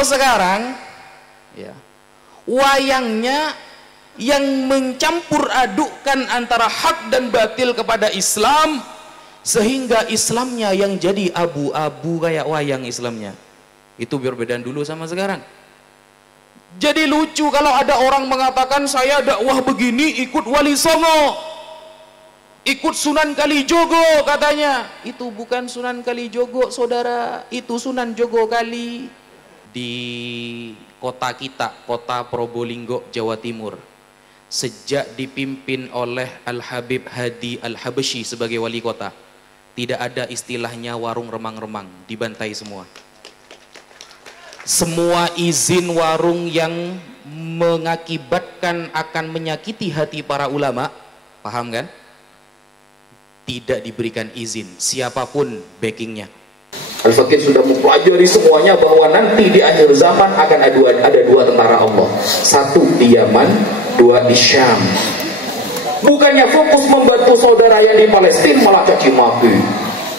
Kalau sekarang ya, wayangnya yang mencampur adukkan antara hak dan batil kepada Islam, sehingga Islamnya yang jadi abu-abu kayak wayang Islamnya. Itu perbedaan dulu sama sekarang. Jadi lucu kalau ada orang mengatakan saya dakwah begini ikut Wali Songo, ikut Sunan Kalijogo katanya. Itu bukan Sunan Kalijogo saudara, itu Sunan Jogokali. Di kota kita, kota Probolinggo, Jawa Timur, sejak dipimpin oleh Al-Habib Hadi Al-Habsyi sebagai wali kota, tidak ada istilahnya warung remang-remang, dibantai semua. Semua izin warung yang mengakibatkan akan menyakiti hati para ulama, paham kan? Tidak diberikan izin, siapapun backingnya. Al-Fakir sudah mempelajari semuanya bahwa nanti di akhir zaman akan ada dua tentara Allah. Satu di Yaman, dua di Syam. Bukannya fokus membantu saudara yang di Palestina, malah caci maki.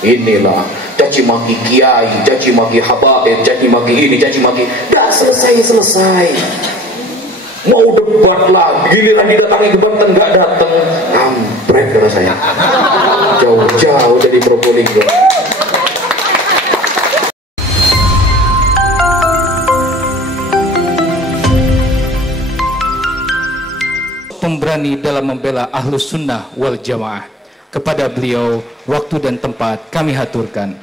Inilah caci maki kiai, caci maki habaib, caci maki ini, caci maki. Dah selesai. Mau debat lah, giliran didatangi ke Banten nggak datang, kampret kata saya. Jauh-jauh dari Probolinggo. Pemberani dalam membela Ahlus Sunnah wal Jamaah. Kepada beliau waktu dan tempat kami haturkan.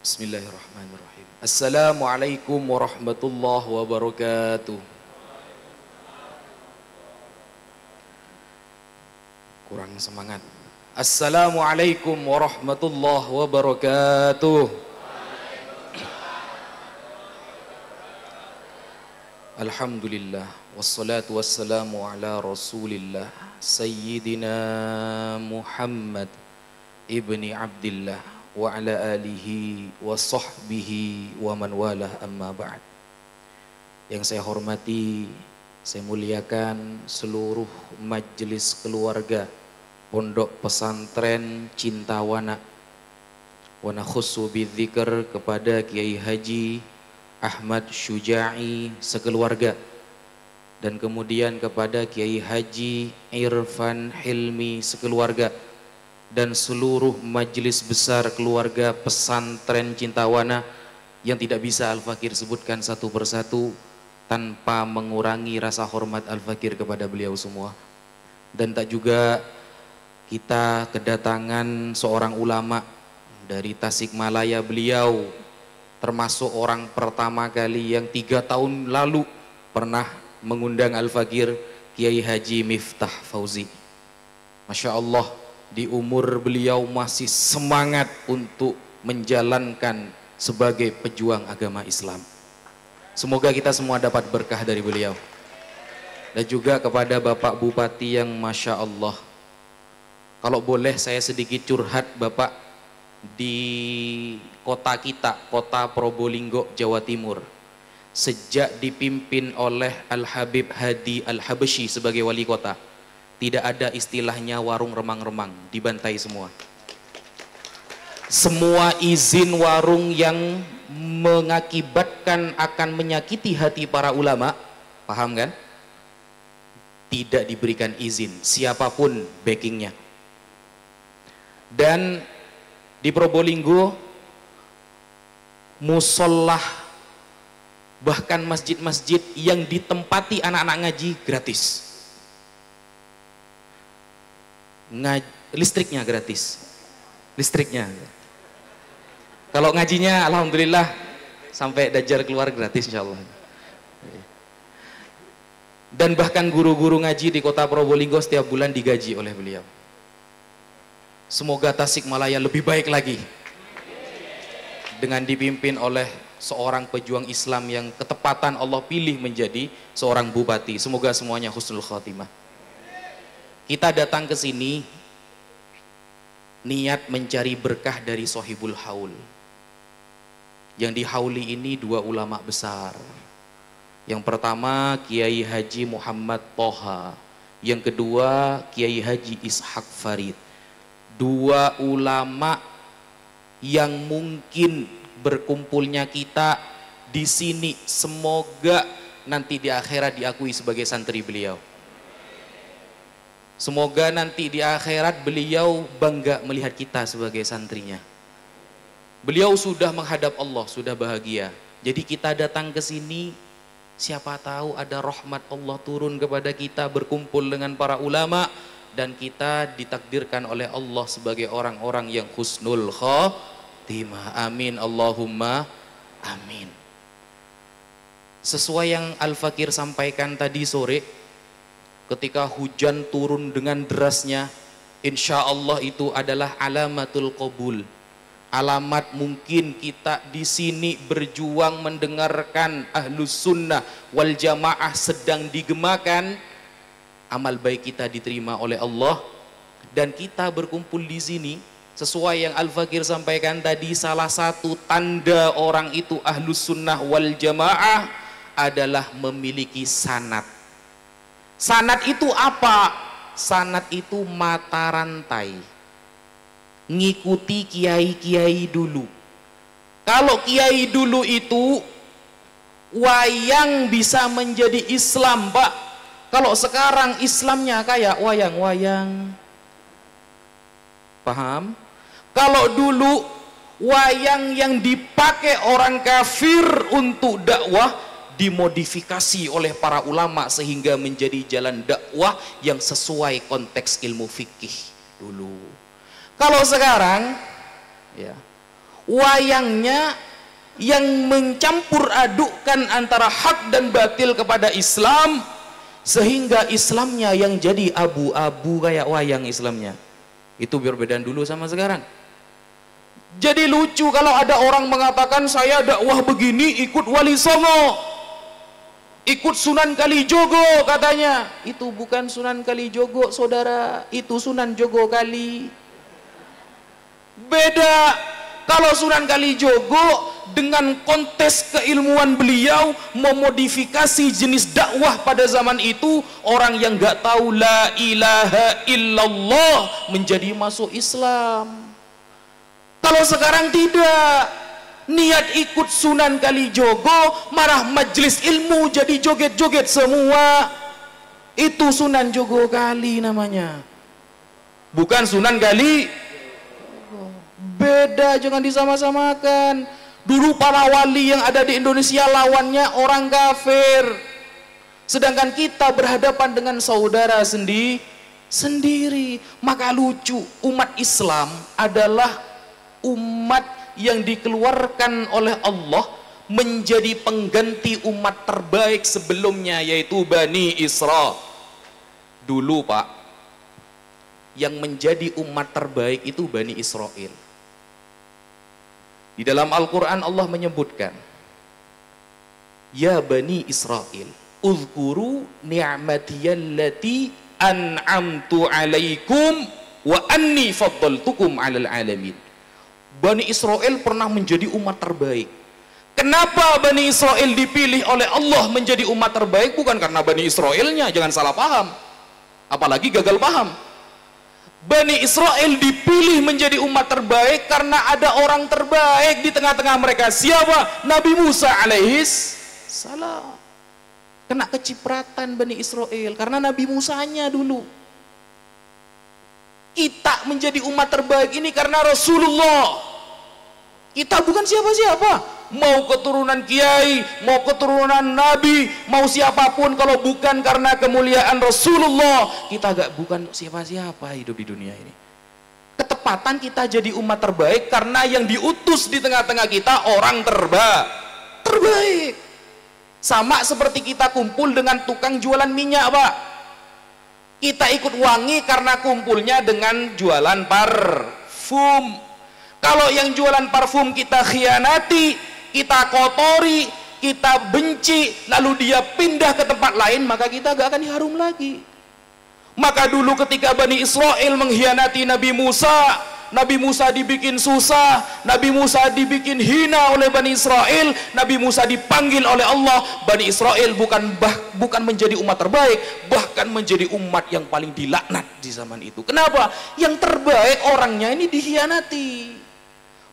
Bismillahirrahmanirrahim. Assalamualaikum warahmatullahi wabarakatuh. Kurang semangat. Assalamualaikum warahmatullahi wabarakatuh. Alhamdulillah, wassalatu wassalamu ala rasulillah Sayyidina Muhammad ibni Abdillah wa ala alihi wa sahbihi wa man walah, amma ba'd. Yang saya hormati, saya muliakan seluruh majelis keluarga Pondok Pesantren Cintawana, wa nakhussu bidzikr kepada Kiai Haji Ahmad Syuja'i sekeluarga, dan kemudian kepada Kiai Haji Irfan Hilmi sekeluarga, dan seluruh majelis besar keluarga pesantren Cintawana yang tidak bisa Al-Fakir sebutkan satu persatu tanpa mengurangi rasa hormat Al-Fakir kepada beliau semua. Dan tak juga kita kedatangan seorang ulama dari Tasikmalaya. Beliau termasuk orang pertama kali yang 3 tahun lalu pernah mengundang Al-Fakir, Kiai Haji Miftah Fauzi. Masya Allah, di umur beliau masih semangat untuk menjalankan sebagai pejuang agama Islam. Semoga kita semua dapat berkah dari beliau. Dan juga kepada Bapak Bupati yang Masya Allah, kalau boleh saya sedikit curhat Bapak, di kota kita, kota Probolinggo, Jawa Timur, sejak dipimpin oleh Al-Habib Hadi Al-Habsyi sebagai wali kota, tidak ada istilahnya warung remang-remang, dibantai semua. Semua izin warung yang mengakibatkan akan menyakiti hati para ulama, paham kan? Tidak diberikan izin, siapapun backingnya. Dan di Probolinggo, musolah bahkan masjid-masjid yang ditempati anak-anak ngaji gratis. Listriknya gratis. Listriknya. Kalau ngajinya alhamdulillah sampai Dajjal keluar gratis insyaallah. Dan bahkan guru-guru ngaji di kota Probolinggo setiap bulan digaji oleh beliau. Semoga Tasikmalaya lebih baik lagi dengan dipimpin oleh seorang pejuang Islam yang ketepatan Allah pilih menjadi seorang bupati. Semoga semuanya husnul khotimah. Kita datang ke sini niat mencari berkah dari Sohibul Haul. Yang dihauli ini 2 ulama besar. Yang pertama Kiai Haji Muhammad Toha, yang kedua Kiai Haji Ishaq Farid. 2 ulama yang mungkin berkumpulnya kita di sini semoga nanti di akhirat diakui sebagai santri beliau. Semoga nanti di akhirat beliau bangga melihat kita sebagai santrinya. Beliau sudah menghadap Allah, sudah bahagia. Jadi kita datang ke sini, siapa tahu ada rahmat Allah turun kepada kita, berkumpul dengan para ulama, dan kita ditakdirkan oleh Allah sebagai orang-orang yang husnul khotimah. Amin Allahumma amin. Sesuai yang Al-Fakir sampaikan tadi sore, ketika hujan turun dengan derasnya, insya Allah itu adalah alamatul qabul. Alamat mungkin kita di sini berjuang mendengarkan Ahlus Sunnah wal Jamaah sedang digemakan, amal baik kita diterima oleh Allah, dan kita berkumpul di sini sesuai yang Al-Fakir sampaikan tadi. Salah satu tanda orang itu Ahlus Sunnah wal Jamaah adalah memiliki sanad. Sanad itu apa? Sanad itu mata rantai, ngikuti kiai-kiai dulu. Kalau kiai dulu itu wayang bisa menjadi Islam, Pak. Kalau sekarang Islamnya kayak wayang-wayang. Paham? Kalau dulu wayang yang dipakai orang kafir untuk dakwah dimodifikasi oleh para ulama sehingga menjadi jalan dakwah yang sesuai konteks ilmu fikih dulu. Kalau sekarang ya, wayangnya yang mencampur adukkan antara hak dan batil kepada Islam, sehingga Islamnya yang jadi abu-abu kayak wayang Islamnya. Itu perbedaan dulu sama sekarang. Jadi lucu kalau ada orang mengatakan saya dakwah begini ikut Wali Songo, ikut Sunan Kalijogo katanya. Itu bukan Sunan Kalijogo saudara, itu Sunan Jogo Kali. Beda. Kalau Sunan Kalijogo dengan kontes keilmuan beliau memodifikasi jenis dakwah pada zaman itu, orang yang gak tahu la ilaha illallah menjadi masuk Islam. Kalau sekarang tidak, niat ikut Sunan Kalijogo, marah majelis ilmu jadi joget-joget semua. Itu Sunan Jogo Kali namanya, bukan Sunan Kali. Beda, jangan disama-samakan. Dulu para wali yang ada di Indonesia lawannya orang kafir, sedangkan kita berhadapan dengan saudara sendiri. Maka lucu, umat Islam adalah umat yang dikeluarkan oleh Allah menjadi pengganti umat terbaik sebelumnya, yaitu Bani Isra. Dulu Pak, yang menjadi umat terbaik itu Bani Israel. Di dalam Al-Quran Allah menyebutkan, ya Bani Israel, uzkuru ni'matiyallati an'amtu alaikum wa anni faddaltukum alal alamin. Bani Israel pernah menjadi umat terbaik. Kenapa Bani Israel dipilih oleh Allah menjadi umat terbaik? Bukan karena Bani Israelnya, jangan salah paham, apalagi gagal paham. Bani Israel dipilih menjadi umat terbaik karena ada orang terbaik di tengah-tengah mereka. Siapa? Nabi Musa alaihis salam. Kena kecipratan Bani Israel karena Nabi Musanya dulu. Kita menjadi umat terbaik ini karena Rasulullah. Kita bukan siapa-siapa. Mau keturunan kiai, mau keturunan nabi, mau siapapun, kalau bukan karena kemuliaan Rasulullah, kita bukan siapa-siapa hidup di dunia ini. Ketepatan kita jadi umat terbaik karena yang diutus di tengah-tengah kita orang terbaik. Sama seperti kita kumpul dengan tukang jualan minyak, Pak. Kita ikut wangi karena kumpulnya dengan jualan parfum. Kalau yang jualan parfum kita khianati, kita kotori, kita benci, lalu dia pindah ke tempat lain, maka kita gak akan harum lagi. Maka dulu ketika Bani Israel mengkhianati Nabi Musa dibikin susah, Nabi Musa dibikin hina oleh Bani Israel, Nabi Musa dipanggil oleh Allah. Bani Israel bukan menjadi umat terbaik, bahkan menjadi umat yang paling dilaknat di zaman itu. Kenapa? Yang terbaik orangnya ini dikhianati.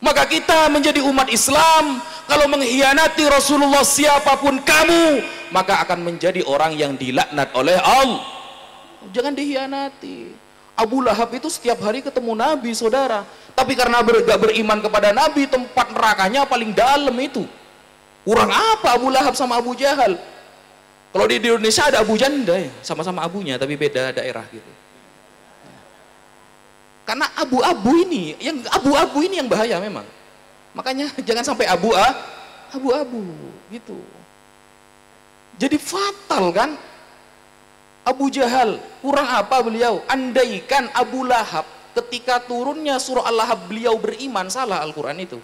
Maka kita menjadi umat Islam, kalau mengkhianati Rasulullah siapapun kamu, maka akan menjadi orang yang dilaknat oleh Allah. Jangan dikhianati. Abu Lahab itu setiap hari ketemu Nabi, saudara. Tapi karena gak beriman kepada Nabi, tempat nerakanya paling dalam itu. Kurang apa Abu Lahab sama Abu Jahal? Kalau di Indonesia ada Abu Janda ya, sama-sama abunya tapi beda daerah gitu. Karena abu-abu ini yang bahaya memang. Makanya jangan sampai abu-abu gitu. Jadi fatal kan? Abu Jahal, kurang apa beliau? Andaikan Abu Lahab ketika turunnya surah Al-Lahab beliau beriman, salah Al-Quran itu.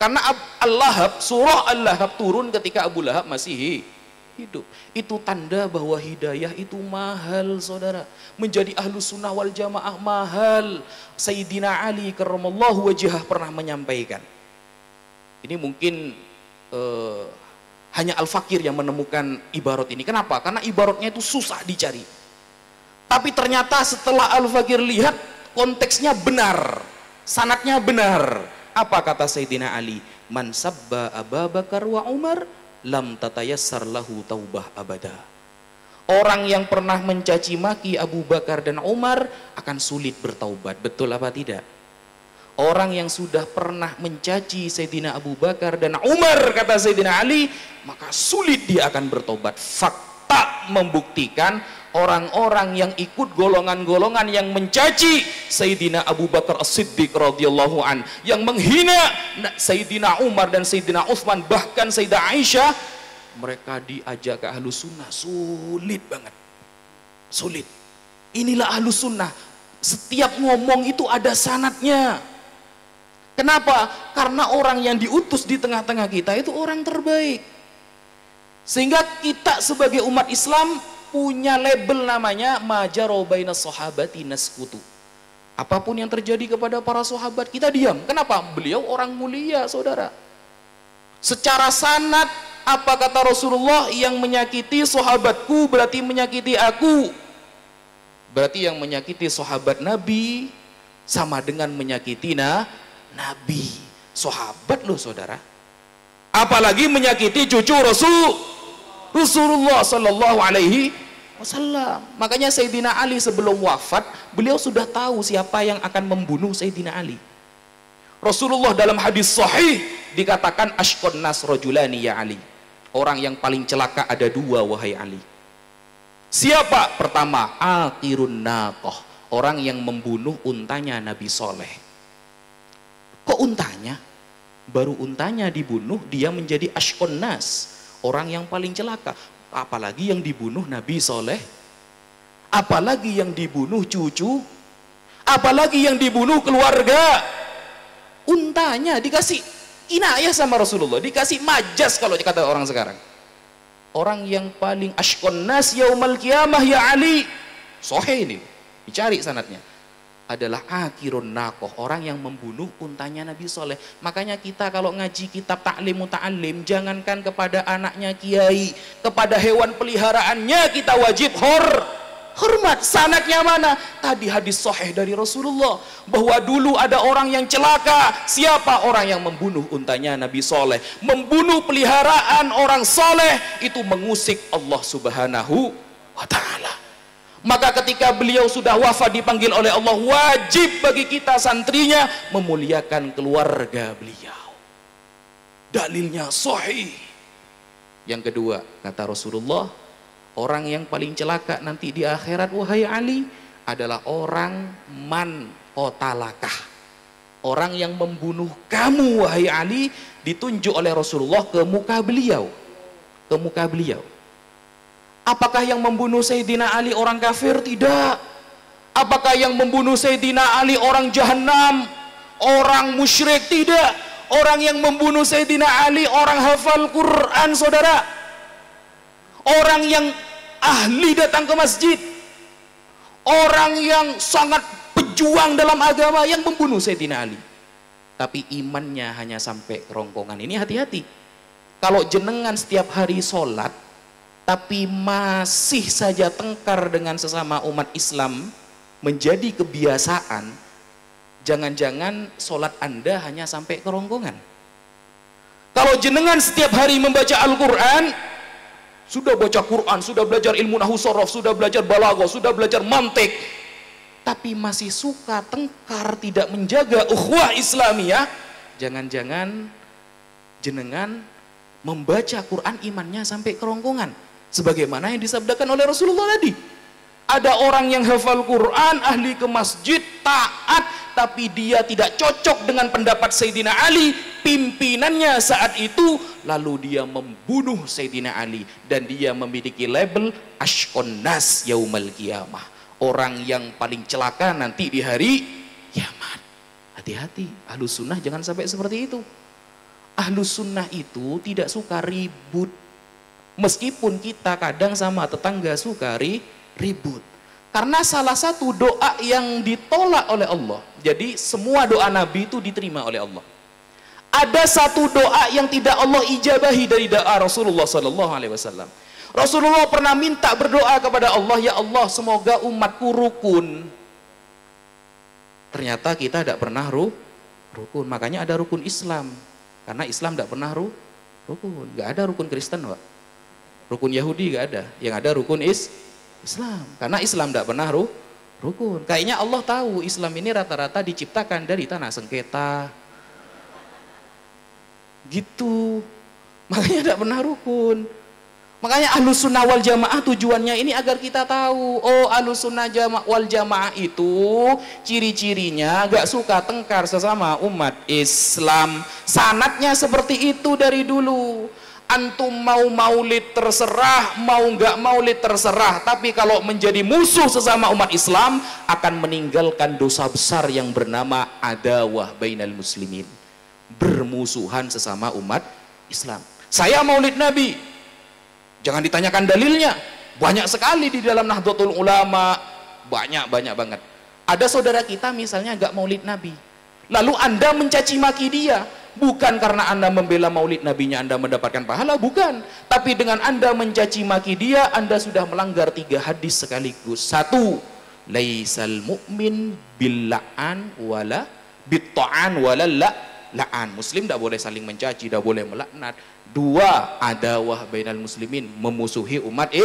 Karena Al-Lahab, surah Al-Lahab turun ketika Abu Lahab masih hidup. Itu tanda bahwa hidayah itu mahal, saudara. Menjadi ahlus sunnah wal jamaah mahal. Sayyidina Ali karramallahu wajhah pernah menyampaikan. Ini mungkin hanya Al-Fakir yang menemukan ibarat ini. Kenapa? Karena ibaratnya itu susah dicari. Tapi ternyata setelah Al-Fakir lihat, konteksnya benar, sanadnya benar. Apa kata Sayyidina Ali? Man sabba Abu Bakar wa Umar lam tatayassar lahu taubah abada. Orang yang pernah mencaci maki Abu Bakar dan Umar akan sulit bertaubat. Betul apa tidak? Orang yang sudah pernah mencaci Sayyidina Abu Bakar dan Umar, kata Sayyidina Ali, maka sulit dia akan bertobat. Fakta membuktikan orang-orang yang ikut golongan-golongan yang mencaci Sayyidina Abu Bakar As-Siddiq radhiyallahu an, yang menghina Sayyidina Umar dan Sayyidina Utsman, bahkan Sayyidah Aisyah, mereka diajak ke Ahlus Sunnah sulit banget. Sulit. Inilah Ahlus Sunnah. Setiap ngomong itu ada sanadnya. Kenapa? Karena orang yang diutus di tengah-tengah kita itu orang terbaik. Sehingga kita sebagai umat Islam punya label namanya majaro baina sahabati naskutu. Apapun yang terjadi kepada para sahabat kita diam. Kenapa? Beliau orang mulia, saudara. Secara sanad, apa kata Rasulullah? Yang menyakiti sahabatku berarti menyakiti aku. Berarti yang menyakiti sahabat Nabi sama dengan menyakiti Nabi. Sahabat loh, saudara. Apalagi menyakiti cucu Rasulullah sallallahu alaihi wasallam. Makanya Sayyidina Ali sebelum wafat, beliau sudah tahu siapa yang akan membunuh Sayyidina Ali. Rasulullah dalam hadis sahih dikatakan ashqan nas rajulani ya Ali. Orang yang paling celaka ada dua, wahai Ali. Siapa? Pertama, aqirun naqah, orang yang membunuh untanya Nabi Soleh. Kok untanya? Baru untanya dibunuh, dia menjadi ashqan nas, orang yang paling celaka. Apalagi yang dibunuh Nabi Soleh, apalagi yang dibunuh cucu, apalagi yang dibunuh keluarga. Untanya dikasih inayah sama Rasulullah, dikasih majas kalau kata orang sekarang. Orang yang paling ashqan nas yaumal qiyamah ya Ali, sahih ini, dicari sanadnya, adalah akhirun naqah, orang yang membunuh untanya Nabi Soleh. Makanya kita kalau ngaji kitab ta'lim muta'allim, jangankan kepada anaknya kiai, kepada hewan peliharaannya kita wajib hormat. Sanadnya mana? Tadi hadis sahih dari Rasulullah bahwa dulu ada orang yang celaka. Siapa? Orang yang membunuh untanya Nabi Soleh. Membunuh peliharaan orang soleh itu mengusik Allah Subhanahu wa ta'ala. Maka ketika beliau sudah wafat dipanggil oleh Allah, wajib bagi kita santrinya memuliakan keluarga beliau. Dalilnya sahih. Yang kedua, kata Rasulullah, orang yang paling celaka nanti di akhirat, wahai Ali, adalah orang man qatalakah, orang yang membunuh kamu, wahai Ali. Ditunjuk oleh Rasulullah ke muka beliau, ke muka beliau. Apakah yang membunuh Sayyidina Ali orang kafir? Tidak. Apakah yang membunuh Sayyidina Ali orang jahanam, orang musyrik? Tidak. Orang yang membunuh Sayyidina Ali orang hafal Quran, saudara. Orang yang ahli datang ke masjid. Orang yang sangat pejuang dalam agama yang membunuh Sayyidina Ali. Tapi imannya hanya sampai kerongkongan. Ini hati-hati. Kalau jenengan setiap hari sholat, tapi masih saja tengkar dengan sesama umat Islam menjadi kebiasaan, Jangan-jangan sholat Anda hanya sampai kerongkongan. Kalau jenengan setiap hari membaca Al-Quran, sudah baca Quran, sudah belajar ilmu nahwu sorof, sudah belajar balaghah, sudah belajar mantik, tapi masih suka tengkar, tidak menjaga ukhuwah Islamiyah, jangan-jangan jenengan membaca Quran imannya sampai kerongkongan, sebagaimana yang disabdakan oleh Rasulullah tadi. Ada orang yang hafal Quran, ahli ke masjid, taat, tapi dia tidak cocok dengan pendapat Sayyidina Ali, pimpinannya saat itu, lalu dia membunuh Sayyidina Ali, dan dia memiliki label Ashqon Nas Yaumal Qiyamah, orang yang paling celaka nanti di hari kiamat. Hati-hati, Ahlus Sunnah jangan sampai seperti itu. Ahlus Sunnah itu tidak suka ribut, meskipun kita kadang sama tetangga suka ribut, karena salah satu doa yang ditolak oleh Allah. Jadi semua doa Nabi itu diterima oleh Allah. Ada satu doa yang tidak Allah ijabahi dari doa Rasulullah SAW. Rasulullah pernah minta berdoa kepada Allah, ya Allah semoga umatku rukun. Ternyata kita tidak pernah rukun, makanya ada rukun Islam, karena Islam tidak pernah rukun. Nggak ada rukun Kristen, Pak. Rukun Yahudi nggak ada, yang ada rukun Islam, karena Islam tidak pernah rukun. Kayaknya Allah tahu Islam ini rata-rata diciptakan dari tanah sengketa gitu, makanya tidak pernah rukun. Makanya Ahlus Sunnah wal Jamaah tujuannya ini agar kita tahu, oh Ahlus Sunnah wal Jamaah itu ciri-cirinya gak suka tengkar sesama umat Islam. Sanadnya seperti itu dari dulu. Antum mau maulid terserah, mau nggak maulid terserah, tapi kalau menjadi musuh sesama umat Islam akan meninggalkan dosa besar yang bernama adawah bainal muslimin, bermusuhan sesama umat Islam. Saya maulid Nabi, jangan ditanyakan dalilnya, banyak sekali di dalam Nahdlatul Ulama, banyak banget. Ada saudara kita misalnya nggak maulid Nabi, lalu Anda mencaci maki dia. Bukan karena Anda membela maulid nabinya Anda mendapatkan pahala, bukan. Tapi dengan Anda mencaci maki dia, Anda sudah melanggar 3 hadis sekaligus. 1, laisal mu'min billa'an wala bitta'an wala la'an. Muslim tidak boleh saling mencaci, tidak boleh melaknat. 2, adawah bainal muslimin, memusuhi umat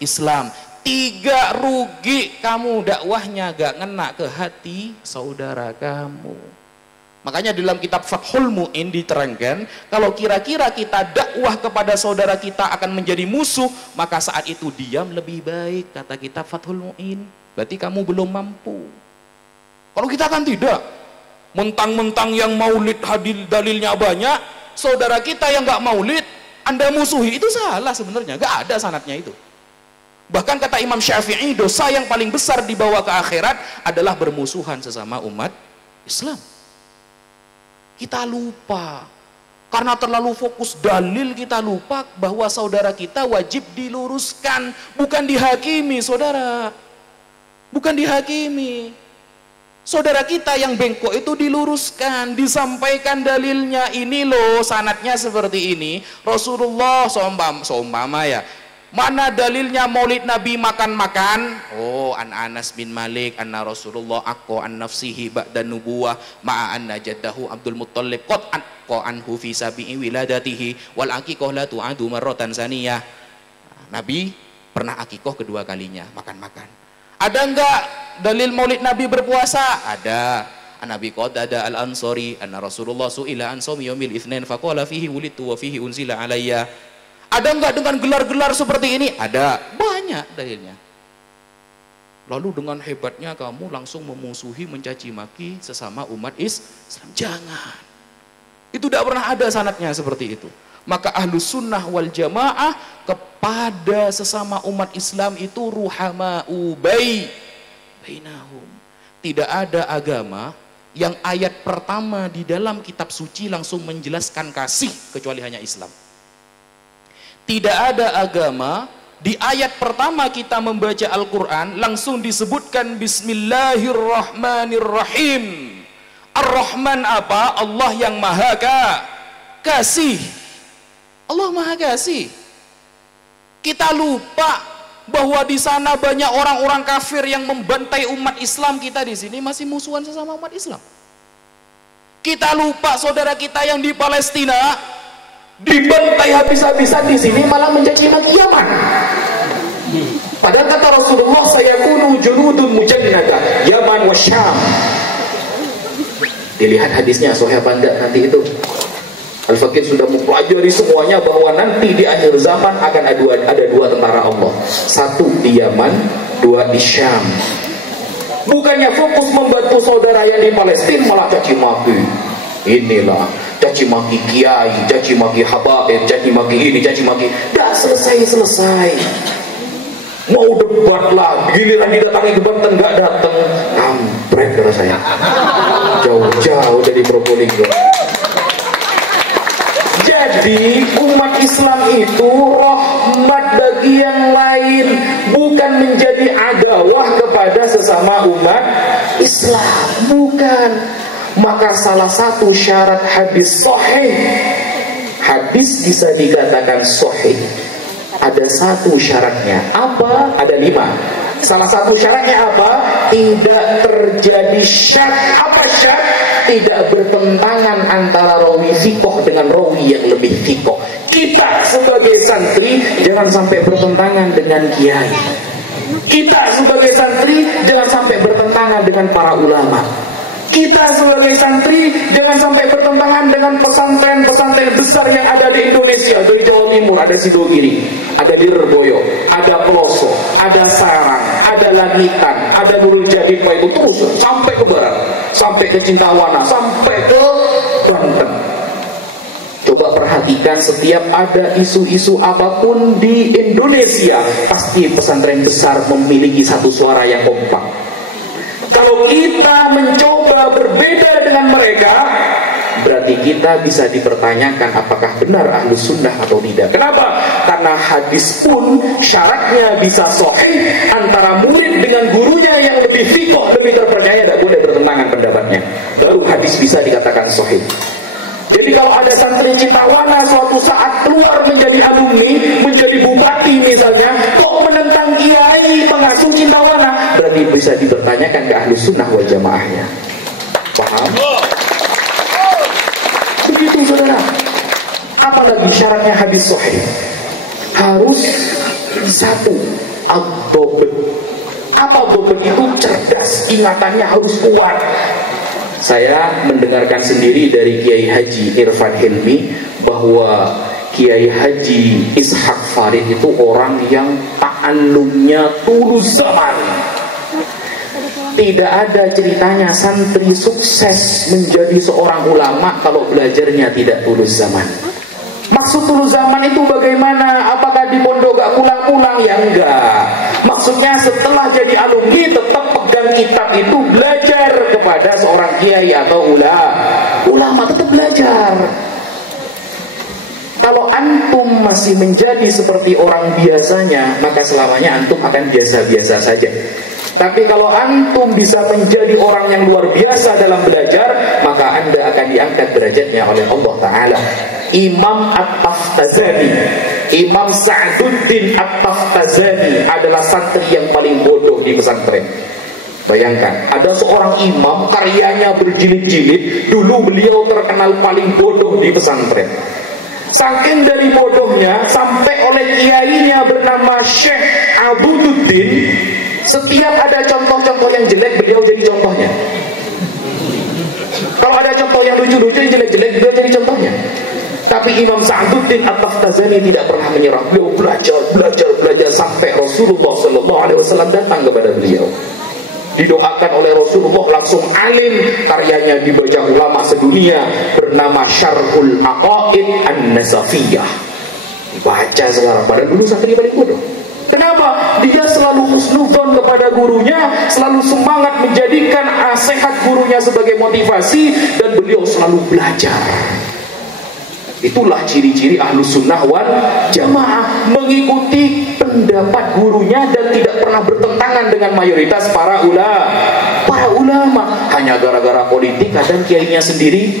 Islam. 3, rugi kamu dakwahnya gak ngena ke hati saudara kamu. Makanya dalam kitab Fathul Mu'in diterangkan, kalau kira-kira kita dakwah kepada saudara kita akan menjadi musuh, maka saat itu diam lebih baik, kata kitab Fathul Mu'in. Berarti kamu belum mampu. Kalau kita kan tidak, mentang-mentang yang maulid hadil dalilnya banyak, saudara kita yang nggak maulid Anda musuhi, itu salah sebenarnya, nggak ada sanadnya itu. Bahkan kata Imam Syafi'i, dosa yang paling besar dibawa ke akhirat adalah bermusuhan sesama umat Islam. Kita lupa, karena terlalu fokus dalil, kita lupa bahwa saudara kita wajib diluruskan, bukan dihakimi. Saudara, bukan dihakimi. Saudara kita yang bengkok itu diluruskan, disampaikan dalilnya. Ini loh sanadnya seperti ini. Rasulullah seumpama ya, mana dalilnya maulid Nabi makan-makan? Oh, an Anas bin Malik anna Rasulullah aqqa an nafsihi ba'da nubuwah ma'a anna jaddahu Abdul Muttalib qad aqqa anhu fi sabi'i wiladatihi wal aqiqah la tu'adu marratan saniyah. Nabi pernah akikoh kedua kalinya, makan-makan. Ada enggak dalil maulid Nabi berpuasa? Ada. An-Nabi Qatadah al-Ansari anna Rasulullah su'ila an shaumi yaumil itsnain faqala fihi wulidtu wa fihi unzila alayya. Ada enggak dengan gelar-gelar seperti ini? Ada, banyak dalilnya. Lalu dengan hebatnya kamu langsung memusuhi, mencaci maki sesama umat Islam. Jangan. Itu tidak pernah ada sanadnya seperti itu. Maka Ahlus Sunnah wal Jamaah kepada sesama umat Islam itu ruhama'u bainahum. Tidak ada agama yang ayat pertama di dalam kitab suci langsung menjelaskan kasih kecuali hanya Islam. Tidak ada agama di ayat pertama kita membaca Al-Quran langsung disebutkan Bismillahirrahmanirrahim. Ar-Rahman apa? Allah yang maha kasih. Allah maha kasih. Kita lupa bahwa di sana banyak orang-orang kafir yang membantai umat Islam, kita di sini masih musuhan sesama umat Islam. Kita lupa saudara kita yang di Palestina dibantai habis-habisan, di sini malah mencaci maki Yaman. Padahal kata Rasulullah, sayakunu junudun mujannada Yaman wa Syam. Dilihat hadisnya sahih apa enggak nanti itu. Al-Faqih sudah mempelajari semuanya bahwa nanti di akhir zaman akan ada dua tentara Allah. Satu di Yaman, dua di Syam. Bukannya fokus membantu saudara yang di Palestina, malah caci maki. Inilah caci maki kiai, caci maki habaib, caci maki ini, caci maki. Dah selesai. Mau debat lah, giliran didatangi debat enggak datang, kampret kata saya. Jauh-jauh dari Probolinggo. Jadi umat Islam itu rahmat bagi yang lain, bukan menjadi adawah kepada sesama umat Islam, bukan. Maka salah satu syarat hadis sahih, hadis bisa dikatakan sahih, ada satu syaratnya. Apa? Ada 5. Salah satu syaratnya apa? Tidak terjadi syad. Apa syad? Tidak bertentangan antara rawi fikoh dengan rawi yang lebih fikoh. Kita sebagai santri jangan sampai bertentangan dengan kiai. Kita sebagai santri jangan sampai bertentangan dengan para ulama. Kita sebagai santri jangan sampai bertentangan dengan pesantren-pesantren besar yang ada di Indonesia. Dari Jawa Timur ada Sidogiri, ada Lirboyo, ada Peloso, ada Sarang, ada Langitan, ada Nurul Jadid, itu terus sampai ke barat, sampai ke Cintawana, sampai ke Banten. Coba perhatikan, setiap ada isu-isu apapun di Indonesia, pasti pesantren besar memiliki satu suara yang kompak. Kalau kita mencoba berbeda dengan mereka, berarti kita bisa dipertanyakan apakah benar ahlus sunnah atau tidak. Kenapa? Karena hadis pun syaratnya bisa sahih antara murid dengan gurunya yang lebih fikoh, lebih terpercaya, tidak boleh bertentangan pendapatnya. Baru hadis bisa dikatakan sahih. Jadi kalau ada santri Cintawana suatu saat keluar menjadi alumni, menjadi bupati misalnya, kok menentang kiai pengasuh Cintawana, berarti bisa dipertanyakan ke ahlus sunnah wal jamaahnya. Paham? Begitu saudara. Apalagi syaratnya hadis sahih, harus satu, ad-dobet. Apa dobet itu? Cerdas, ingatannya harus kuat. Saya mendengarkan sendiri dari Kiai Haji Irfan Hilmi bahwa Kiai Haji Ishak Farid itu orang yang ta'allumnya tulus zaman. Tidak ada ceritanya santri sukses menjadi seorang ulama kalau belajarnya tidak tulus zaman. Maksud tulus zaman itu bagaimana? Apakah di pondok gak pulang-pulang? Ya enggak. Maksudnya setelah jadi alumni tetap pegang kitab itu, belajar kepada seorang kiai atau ulama, tetap belajar. Kalau antum masih menjadi seperti orang biasanya, maka selamanya antum akan biasa-biasa saja. Tapi kalau antum bisa menjadi orang yang luar biasa dalam belajar, maka anda akan diangkat derajatnya oleh Allah Ta'ala. Imam At-Taftazani, Imam Sa'duddin At-Taftazani adalah santri yang paling bodoh di pesantren. Bayangkan, ada seorang imam karyanya berjilid-jilid, dulu beliau terkenal paling bodoh di pesantren. Saking dari bodohnya, sampai oleh kiainya bernama Syekh Abududdin, setiap ada contoh-contoh yang jelek, beliau jadi contohnya. Kalau ada contoh yang lucu-lucu, yang jelek-jelek, beliau jadi contohnya. Tapi Imam Sa'duddin At-Taftazani tidak pernah menyerah. Beliau belajar sampai Rasulullah SAW datang kepada beliau. Didoakan oleh Rasulullah, langsung alim. Karyanya dibaca ulama sedunia, bernama Syarhul Aqaid An-Nasafiyah. Baca sekarang, padahal dulu santri paling bodoh. Kenapa? Dia selalu husnudzon kepada gurunya, selalu semangat menjadikan nasihat gurunya sebagai motivasi, dan beliau selalu belajar. Itulah ciri-ciri ahlus sunnah wal jamaah, mengikuti pendapat gurunya dan tidak pernah bertentangan dengan mayoritas para ulama. Hanya gara-gara politik kadang kiainya sendiri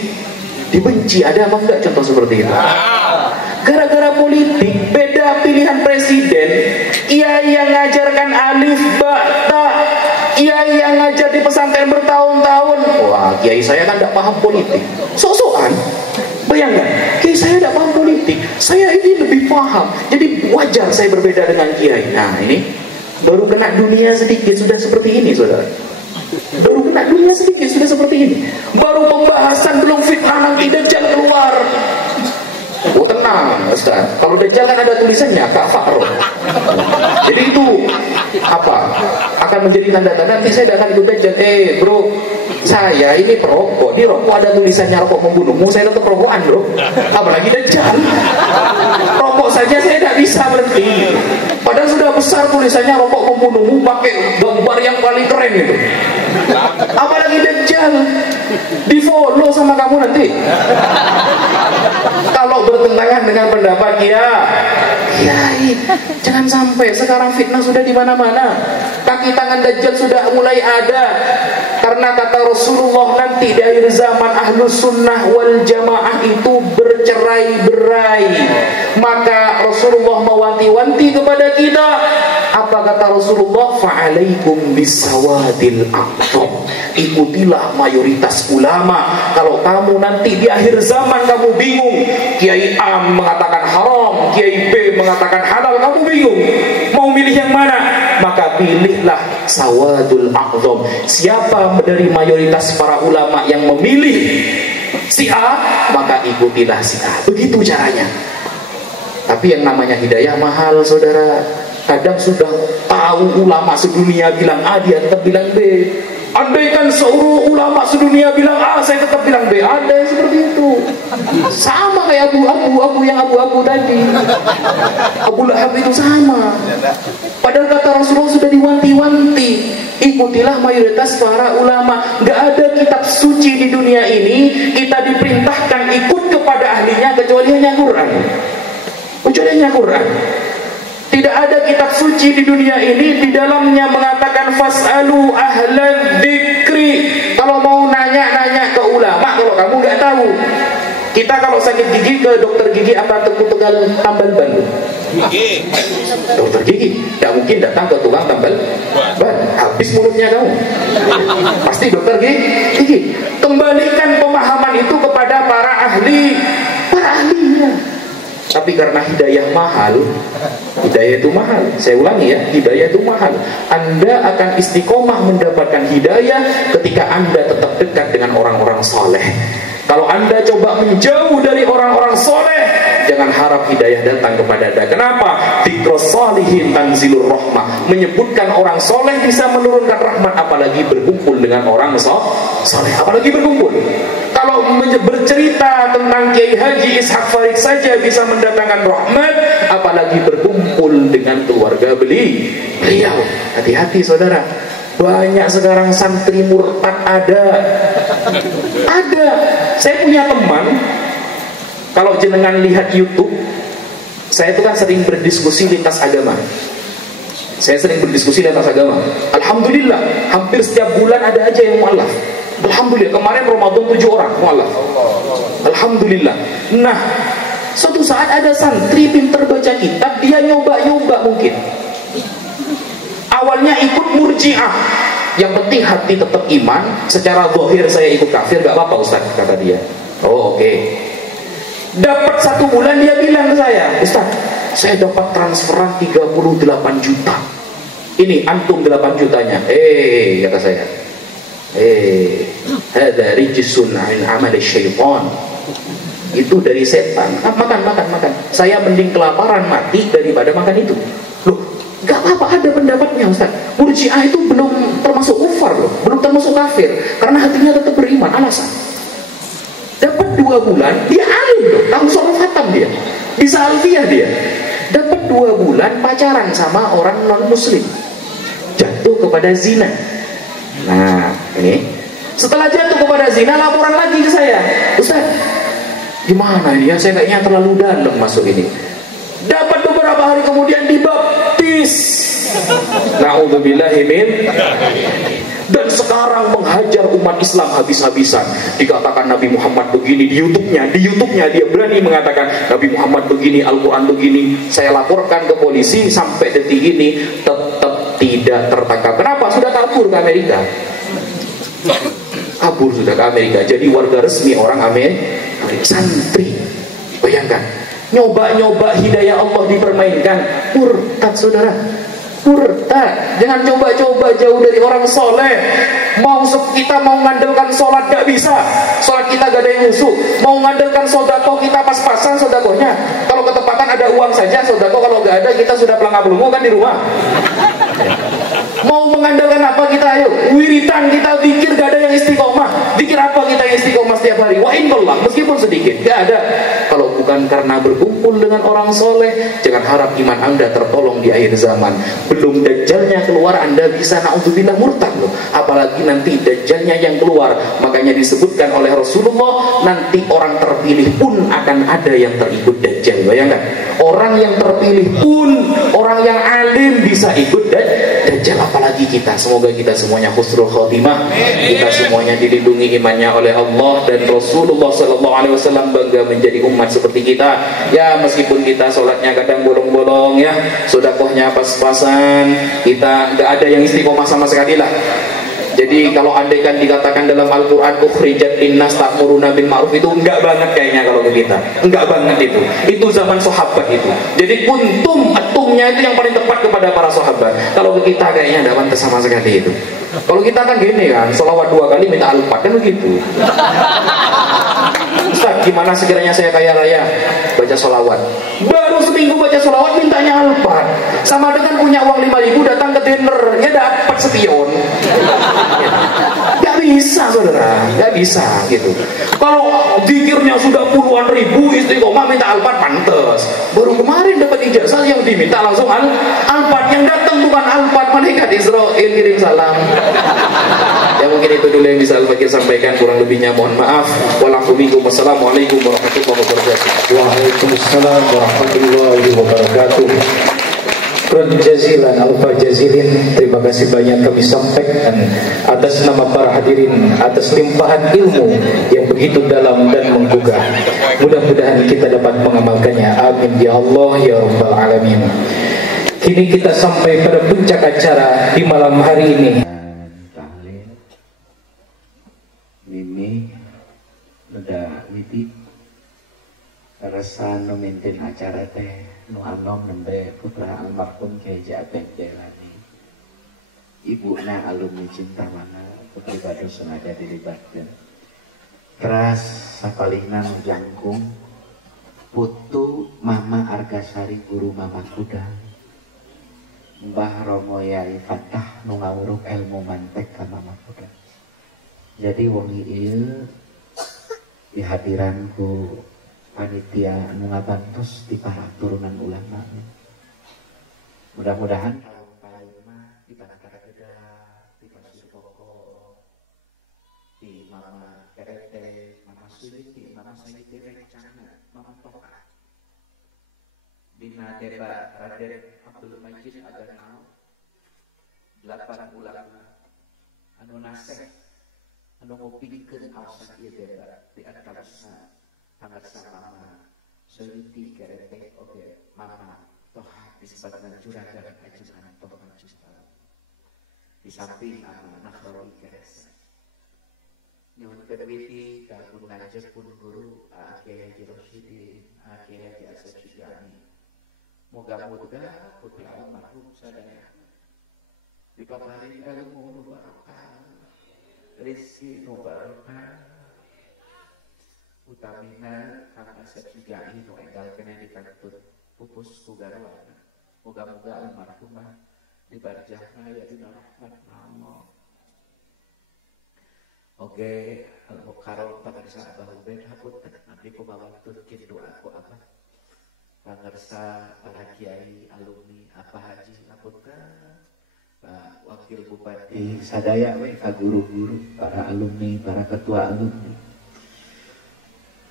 dibenci. Ada apa enggak contoh seperti itu? Gara-gara politik, beda pilihan presiden, kiai yang saya kan tidak paham politik. Sok-sokan. Bayangkan, kiai saya tidak paham politik, saya ini lebih paham. Jadi wajar saya berbeda dengan kiai. Nah ini baru kena dunia sedikit sudah seperti ini, saudara. Baru kena dunia sedikit sudah seperti ini. Baru pembahasan belum fitnah nanti Dajjal keluar. Oh tenang Ustaz, kalau Dajjal kan ada tulisannya Kak Fa'ro. Jadi itu apa? Akan menjadi tanda-tanda nanti saya tidak akan ikut Dajjal. Bro, saya ini perokok, di rokok ada tulisannya rokok membunuhmu, saya tetap rokokan bro. Apalagi Dajjal. Rokok saja saya tidak bisa berhenti. Padahal sudah besar tulisannya rokok membunuhmu, pakai gambar yang paling keren itu. Apalagi Dajjal, di follow sama kamu nanti. Kalau bertentangan dengan pendapat kiai, jangan sampai. Sekarang fitnah sudah di mana-mana. Kaki tangan Dajjal sudah mulai ada. Karena kata Rasulullah nanti di akhir zaman Ahlus Sunnah wal Jamaah itu bercerai-berai. Maka Rasulullah mewanti-wanti kepada kita. Apa kata Rasulullah? Fa'alaikum bisawadil aqtab. Ikutilah mayoritas ulama. Kalau kamu nanti di akhir zaman kamu bingung, Kiai A mengatakan haram, Kiai B mengatakan halal, kamu bingung mau milih yang mana, maka pilihlah sawadul aqdam. Siapa dari mayoritas para ulama yang memilih si A, maka ikutilah si A. Begitu caranya. Tapi yang namanya hidayah mahal, saudara. Kadang sudah tahu ulama sedunia bilang A, dia tetap bilang B. Andaikan seluruh ulama sedunia bilang A, saya tetap bilang B. Ada yang seperti itu. Sama kayak abu-abu yang abu-abu tadi. Abu Lahab itu sama. Padahal kata Rasulullah sudah diwanti-wanti, ikutilah mayoritas para ulama. Gak ada kitab suci di dunia ini kita diperintahkan ikut kepada ahlinya kecuali hanya Quran. Kecuali hanya Quran. Tidak ada kitab suci di dunia ini di dalamnya mengatakan fas'alu ahlan dzikri. Kalau mau nanya-nanya ke ulama, kalau kamu nggak tahu. Kita kalau sakit gigi ke dokter gigi apa Teguh Tegal tambal ban? Gigi. Dokter gigi. Tidak mungkin datang ke tukang tambal ban. Habis mulutnya kamu. Pasti dokter gigi. Kembalikan pemahaman itu kepada para ahli. Para ahlinya. Tapi karena hidayah mahal, hidayah itu mahal. Saya ulangi ya, hidayah itu mahal. Anda akan istiqomah mendapatkan hidayah ketika Anda tetap dekat dengan orang-orang soleh. Kalau Anda coba menjauh dari orang-orang soleh, jangan harap hidayah datang kepada Anda. Kenapa? Dzikros sholihin tanzilur rahmah. Menyebutkan orang soleh bisa menurunkan rahmat, apalagi berkumpul dengan orang soleh. Apalagi berkumpul. Kalau bercerita tentang Kiai Haji Ishaq Farid saja bisa mendatangkan rahmat, apalagi berkumpul dengan keluarga beliau. Hati-hati saudara. Banyak sekarang santri murtad ada. Saya punya teman, kalau jenengan lihat YouTube, saya itu kan sering berdiskusi lintas agama. Alhamdulillah, hampir setiap bulan ada aja yang mualaf. Alhamdulillah, kemarin Ramadan 7 orang mualaf. Alhamdulillah. Nah, suatu saat ada santri pinter baca kitab, dia nyoba-nyoba mungkin. Awalnya ikut Murji'ah, yang penting hati tetap iman. Secara zahir saya ikut kafir, gak apa-apa Ustaz, kata dia. Oh oke. Dapat 1 bulan dia bilang ke saya, Ustaz, saya dapat transferan 38 juta. Ini antum 8 jutanya. Kata saya, hadza rijsun 'min 'amali syaitan. Itu dari setan. Makan. Saya mending kelaparan mati daripada makan itu. Loh, gak apa-apa ada pendapatnya Ustaz. Murji'ah itu belum termasuk kufar loh, belum termasuk kafir, karena hatinya tetap beriman. Alasan. Dapat 2 bulan, dia alim loh, tahu soal khatam dia. Bisa alfiah dia. Dapat 2 bulan pacaran sama orang non muslim. Jatuh kepada zina. Nah, ini setelah jatuh kepada zina, laporan lagi ke saya, Ustaz, gimana ini ya, saya kayaknya terlalu dalam masuk ini. Dapat beberapa hari kemudian dibaptis. Na'udzubillahi min. Dan sekarang menghajar umat Islam habis-habisan. Dikatakan Nabi Muhammad begini di YouTube-nya dia berani mengatakan Nabi Muhammad begini, Al-Quran begini. Saya laporkan ke polisi, sampai detik ini tetap tidak tertangkap. Kenapa? Sudah kabur ke Amerika. kabur sudah ke Amerika, jadi warga resmi orang Amerika, santri. Bayangkan, nyoba-nyoba hidayah Allah dipermainkan, murtad saudara, murtad. Jangan coba-coba jauh dari orang soleh. Kita mau ngandalkan sholat gak bisa, sholat kita gak ada yang khusyuk. Mau ngandalkan sodako kita pas-pasan sodakonya. Kalau ketepatan ada uang saja sodako, kalau gak ada kita sudah pelangga-pelungu kan di rumah. Mau mengandalkan apa kita? Ayo wiritan kita, zikir gak ada yang istiqomah. Zikir apa kita yang istiqomah setiap hari? Wa inallah, meskipun sedikit gak ada. Kalau bukan karena berkumpul dengan orang soleh, jangan harap iman anda tertolong di akhir zaman. Belum dajjalnya keluar anda bisa naudzubillah murtad loh. Apalagi nanti dajjalnya yang keluar. Makanya disebutkan oleh Rasulullah, nanti orang terpilih pun akan ada yang terikut dajjal. Bayangkan, orang yang terpilih pun, orang yang alim bisa ikut dajjal, apalagi kita. Semoga kita semuanya husnul khotimah, kita semuanya dilindungi imannya oleh Allah dan Rasulullah SAW bangga menjadi umat seperti kita. Ya meskipun kita sholatnya kadang bolong-bolong ya, sedekahnya pas-pasan, kita nggak ada yang istiqomah sama sekali lah. Jadi kalau andaikan dikatakan dalam Al-Quran ukhrijat linnas ta'muruna bil ma'ruf, itu enggak banget kayaknya kalau ke kita. Enggak banget itu zaman sahabat itu. Jadi etumnya itu yang paling tepat kepada para sahabat. Kalau ke kita kayaknya enggak pantas sama sekali itu. Kalau kita kan gini kan, sholawat 2 kali minta Al-Fat kan begitu. Ustaz, gimana sekiranya saya kaya raya baca sholawat? Baru seminggu baca sholawat mintanya Al-Fat. Sama dengan punya uang 5.000 datang ke dinner, ya dapat sepion. Gak bisa saudara, gak bisa gitu. Kalau zikirnya sudah puluhan ribu istiqomah minta Al-Fat pantes. Baru kemarin dapat ijazah yang diminta langsung Al-Fat, yang datang bukan Al-Fat, malaikat Israel kirim salam. Ya mungkin itu dulu yang bisa Al-Fakir sampaikan, kurang lebihnya mohon maaf. Wassalamualaikum warahmatullahi wabarakatuh. Waalaikumsalam warahmatullahi wabarakatuh. Syukran jazilan alfa jazilin. Terima kasih banyak kami sampaikan atas nama para hadirin, atas limpahan ilmu yang begitu dalam dan menggugah. Mudah-mudahan kita dapat mengamalkannya. Amin ya Allah ya rabbal alamin. Kini kita sampai pada puncak acara di malam hari ini. Mimi udah witi rasa no maintain acara teh nu anom nembe putra almarhum Kiai Jabek Delani, ibuna alumni Cinta Mana Putri Badu sengaja dilibatkan keras sapalihna nu jangkung putu Mama Argasari guru Mama Kuda, Mbah Romo Yai Fatah nu ngawuruk ilmu mantek ka Mama Kuda. Jadi wengi ieu dihadiranku panitia nu ngabantos di para turunan ulama. Mudah-mudahan kalau paima di Bantara Geda, di Pasupoko, di Mama Kerete, Mama Suliti, Mama Saiti Rencana, Mama Toka, di Nadeba Raden Abdul Majid Aganau, 8 ulama anu naseh anu ngopikeun aos ieu debat di antarana pangarsa Mama Suliti Kerete oge Mama Toha disebutna juragan ajengan Toha Cipta di samping anak Nakhrawi Keres nyuwun kedewiti kagum ngajak pun guru Kiai Haji Rosyidin, Kiai Haji Asep Syidani. Moga-moga putra almarhum sadaya dipaparing ilmu nu barokah, rezeki nu barokah, utamina Kang Asep Syidani nu enggal kena dikantun pupus ku garwana. Moga-moga almarhumah dibarjahna ya dina rahmat Allah. Oke, karol pangarsa Abah Ubed hapunten nanti kumawanturkeun doa ku Abah. Pangarsa para kiai alumni apa haji hapunten. Pak Wakil Bupati sadaya we ka guru-guru, para alumni, para ketua alumni.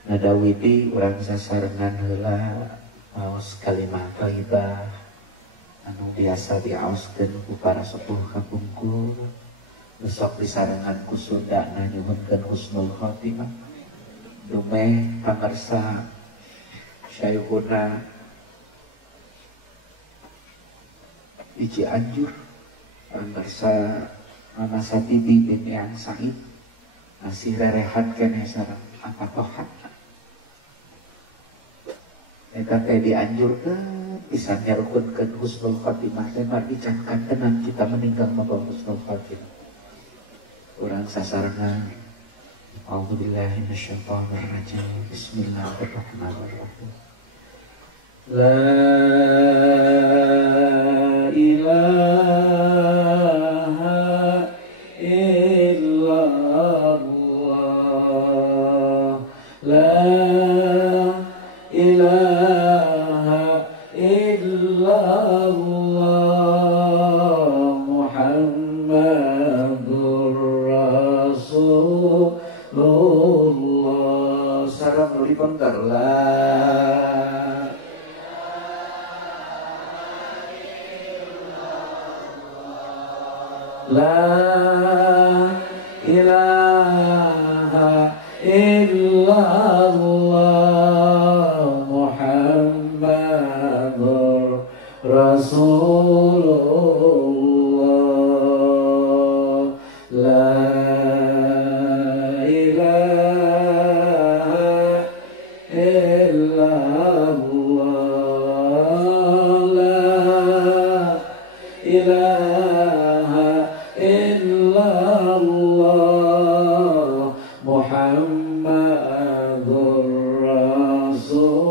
Nadawiti urang sasarengan heula maos kalimah thayyibah anu biasa diaoskeun ku para sepuh kapungkur. Besok disarengan ku Sundana nyuhunkeun husnul khotimah. Dumeh pangarsa Syaikhuna Iji Anjur, pangarsa Mama Satibi bin Yang Said masih rerehat kene sareng apa tohat eta teh dianjurkeun pisan nyarukeun husnul khotimah teh mari dicankan tenan kita meninggal mabah husnul khotimah urang sasarna a'udzubillahi minasyaitonir rajim bismillahirrahmanirrahim la ilaha illallah la ilaha illallah Muhammadur Rasulullah sareng nu dipengker La ilaha illallah Muhammadur Rasulullah La ilaha illallah La ilaha illallah Muhammadur Rasulullah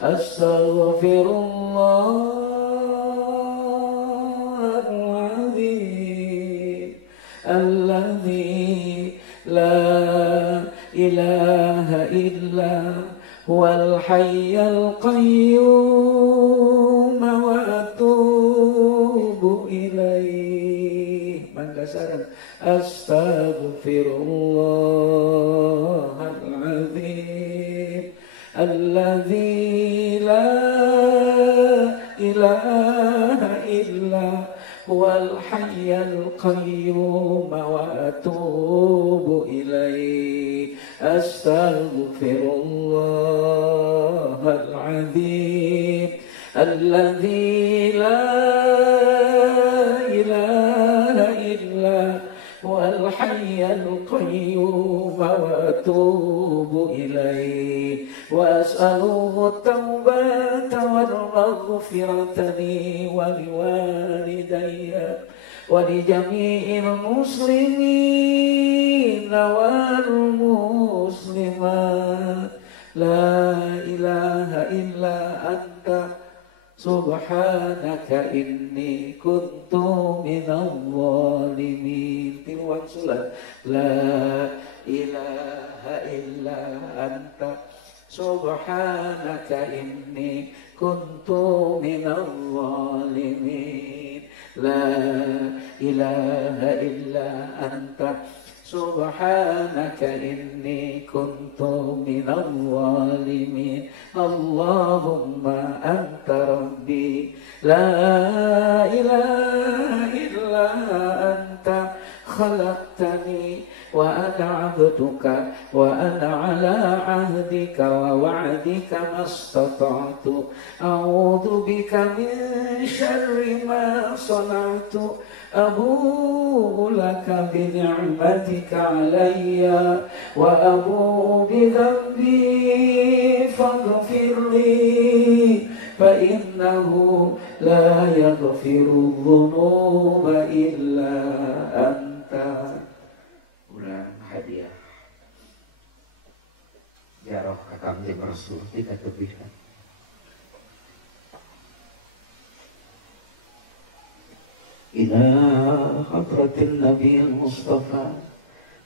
Astaghfirullahaladzim Alladzi la ilaha illa huwal hayyul qayyum wa atubu ilaih mangga sareng astaghfirullahaladzim alladzi la ilaha illa huwal hayyul qayyum wa atubu ilaih astaghfirullahaladzim alladzi la ilaha illa huwal hayyul qayyum wa atubu ilaih wa as'aluhu at-taubata wal maghfirata li wa liwalidayya wa li jami'il muslimin wal muslimat la ilaha illa anta subhanaka inni kuntu minadh dhalimin tiluan sulat la ilaha illa anta subhanaka inni kuntu minadh dhalimin la ilaha illa anta subhanaka inni kuntu minadh dhalimin Allahumma anta rabbi la ilaha illa anta khalaqtani wa ana 'abduka wa ana 'ala 'ahdika wa wa'dika mastata'tu a'udzu bika min syarri ma sana'tu abu'u laka bi ni'matika 'alayya wa abu'u bi dhanbi faghfirli fa innahu la yaghfiru dhunuba illa anta urang hadiah jaroh ka Kangjeng Rasul di katubihan ila hadratin nabiyil mustafa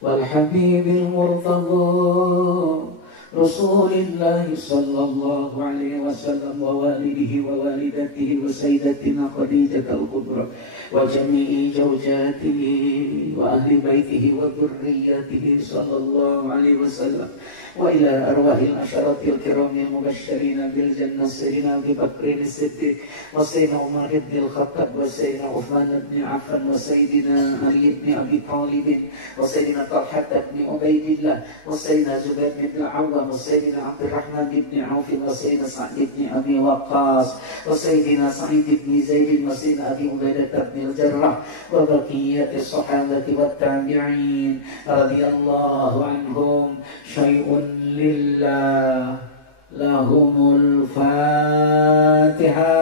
wal habibil murtadha Rasulillah sallallahu alaihi wasallam wa walidihi wa walidatihi wa sayyidatina Khadijah al-Kubra wa jami'i zawjatihi wa ahli baitihi wa dhurriyyatihi sallallahu alaihi wasallam wa ila arwahil asharatil kiramil mubasysyirin bil jannah sayyidina Abi Bakr as-Siddiq wa sayyidina Umar ibn al-Khattab wa sayyidina Uthman ibn Affan wa sayyidina Ali ibn Abi Talib wa sayyidina Talha ibn Ubaidillah wa sayyidina Zubair ibn al-Awwam وسيدنا عبد الرحمن بن عوف وسيدنا سعد بن أبي وقاص وسيدنا سعيد بن زيد وسيدنا أبي عبيدة بن الجراح وبقية الصحابة والتابعين رضي الله عنهم. شيء لله لهم الفاتحة.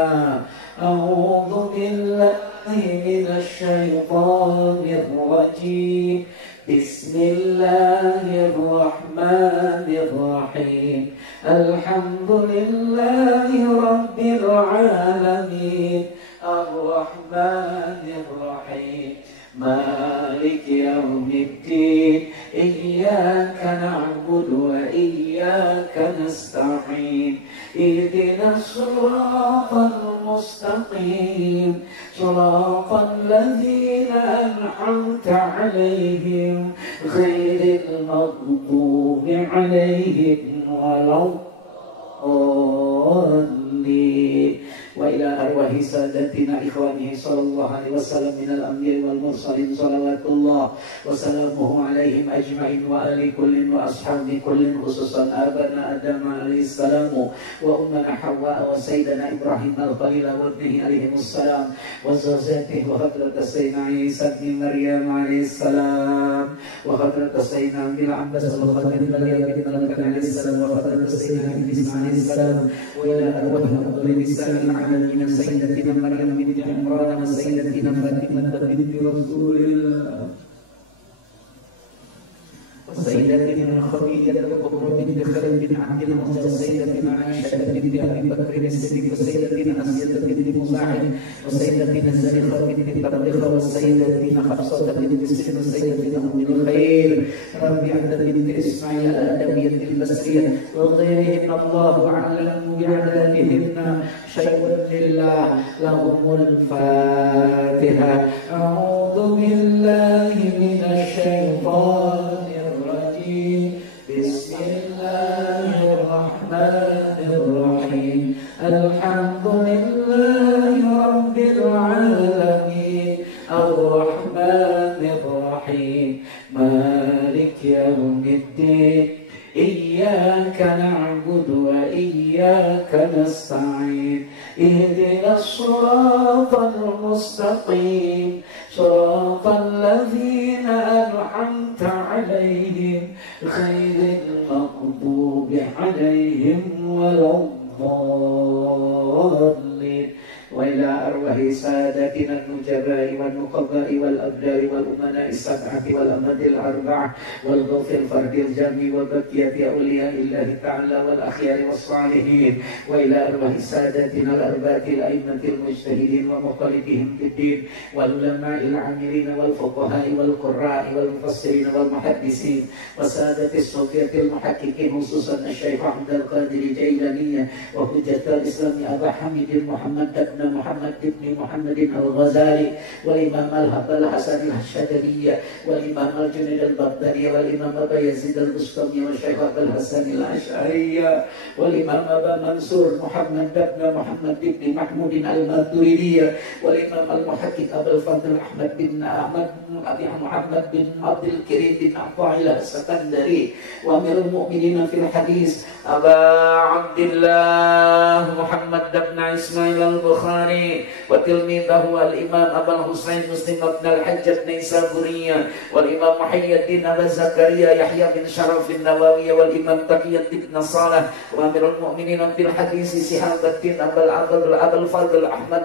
أعوذ بالله من الشيطان الرجيم. بسم الله الرحمن الرحيم. الحمد لله رب العالمين الرحمن الرحيم مالك يوم الدين إياك نعبد وإياك نستعين اهدنا الصراط المستقيم صراط الذين أنعمت عليهم غير المغضوب عليهم ولا الضالين. وإلى أرواح سادتنا إخوانه صلى الله عليه وسلم من الأنبياء والمرسلين صلوات الله وسلامه عليهم أجمعين وآل كل وأصحاب كل خصوصا آبانا آدم عليه السلام وأمنا حواء وسيدنا إبراهيم الخليل وابنه عليهم السلام وزوجاته وحضرة سيدنا عيسى بن مريم عليه السلام وحضرة سيدنا بالعباس والخاتم النبي بن عليه السلام وحضرة سيدنا إدريس عليه السلام وإلى أرواح أفضل نساء العالمين سيدتنا مريم بنت عمران وسيدتنا فاطمة بنت رسول الله وسيدتنا خديجة الكبرى بنت خالد بن عبد المطلب وسيدتنا عائشة بنت أبي بكر الصديق وسيدتنا أسية بنت مساعد وسيدتنا زليخة بنت طليخة وسيدتنا حفصة بنت سهل وسيدتنا أم الخير ربيعة بنت إسماعيل الأدوية البصرية وغيرهن الله أعلم بعددهن. شيء لله لهم الفاتحة. أعوذ بالله من الشيطان الرجيم. بسم الله الرحمن الرحيم. الحمد لله رب العالمين الرحمن الرحيم مالك يوم الدين إياك نعبد وإياك نستعين اهدنا الصراط المستقيم صراط الذين أنعمت عليهم غير المغضوب عليهم ولا الضالين. وإلى أرواح سادتنا النجباء والنقباء والأبدار والأمناء السبعة والأمد الأربعة والغوث الفرد الجامع وبقية أولياء الله تعالى والأخيار والصالحين. وإلى أرواح سادتنا الأربعة الأئمة المجتهدين ومخالفهم في الدين والعلماء العاملين والفقهاء والقراء والمفسرين والمحدثين وسادة الصوفية المحققين خصوصا الشيخ عبد القادر الجيلاني وحجة الإسلام أبا حميد محمد بن محمد بن محمد الغزالي والإمام الحسن الشاذلي والإمام الجنيد البغدادي والإمام أبا يزيد البسطامي والشيخ أبا الحسن الأشعري والإمام أبا منصور محمد بن محمد بن محمود الماتريدي والإمام المحقق أبا الفضل أحمد بن أحمد أبي محمد بن عبد الكريم بن عطاء السكندري وأمير المؤمنين في الحديث أبا عبد الله محمد بن إسماعيل البخاري وتلميذه الإمام أبا الحسين مسلم بن الحج النيسابوري والإمام محي الدين أبا زكريا يحيى بن شرف النووي والإمام تقي الدين بن صالح وأمير المؤمنين في الحديث شهاب الدين أبا الفضل أحمد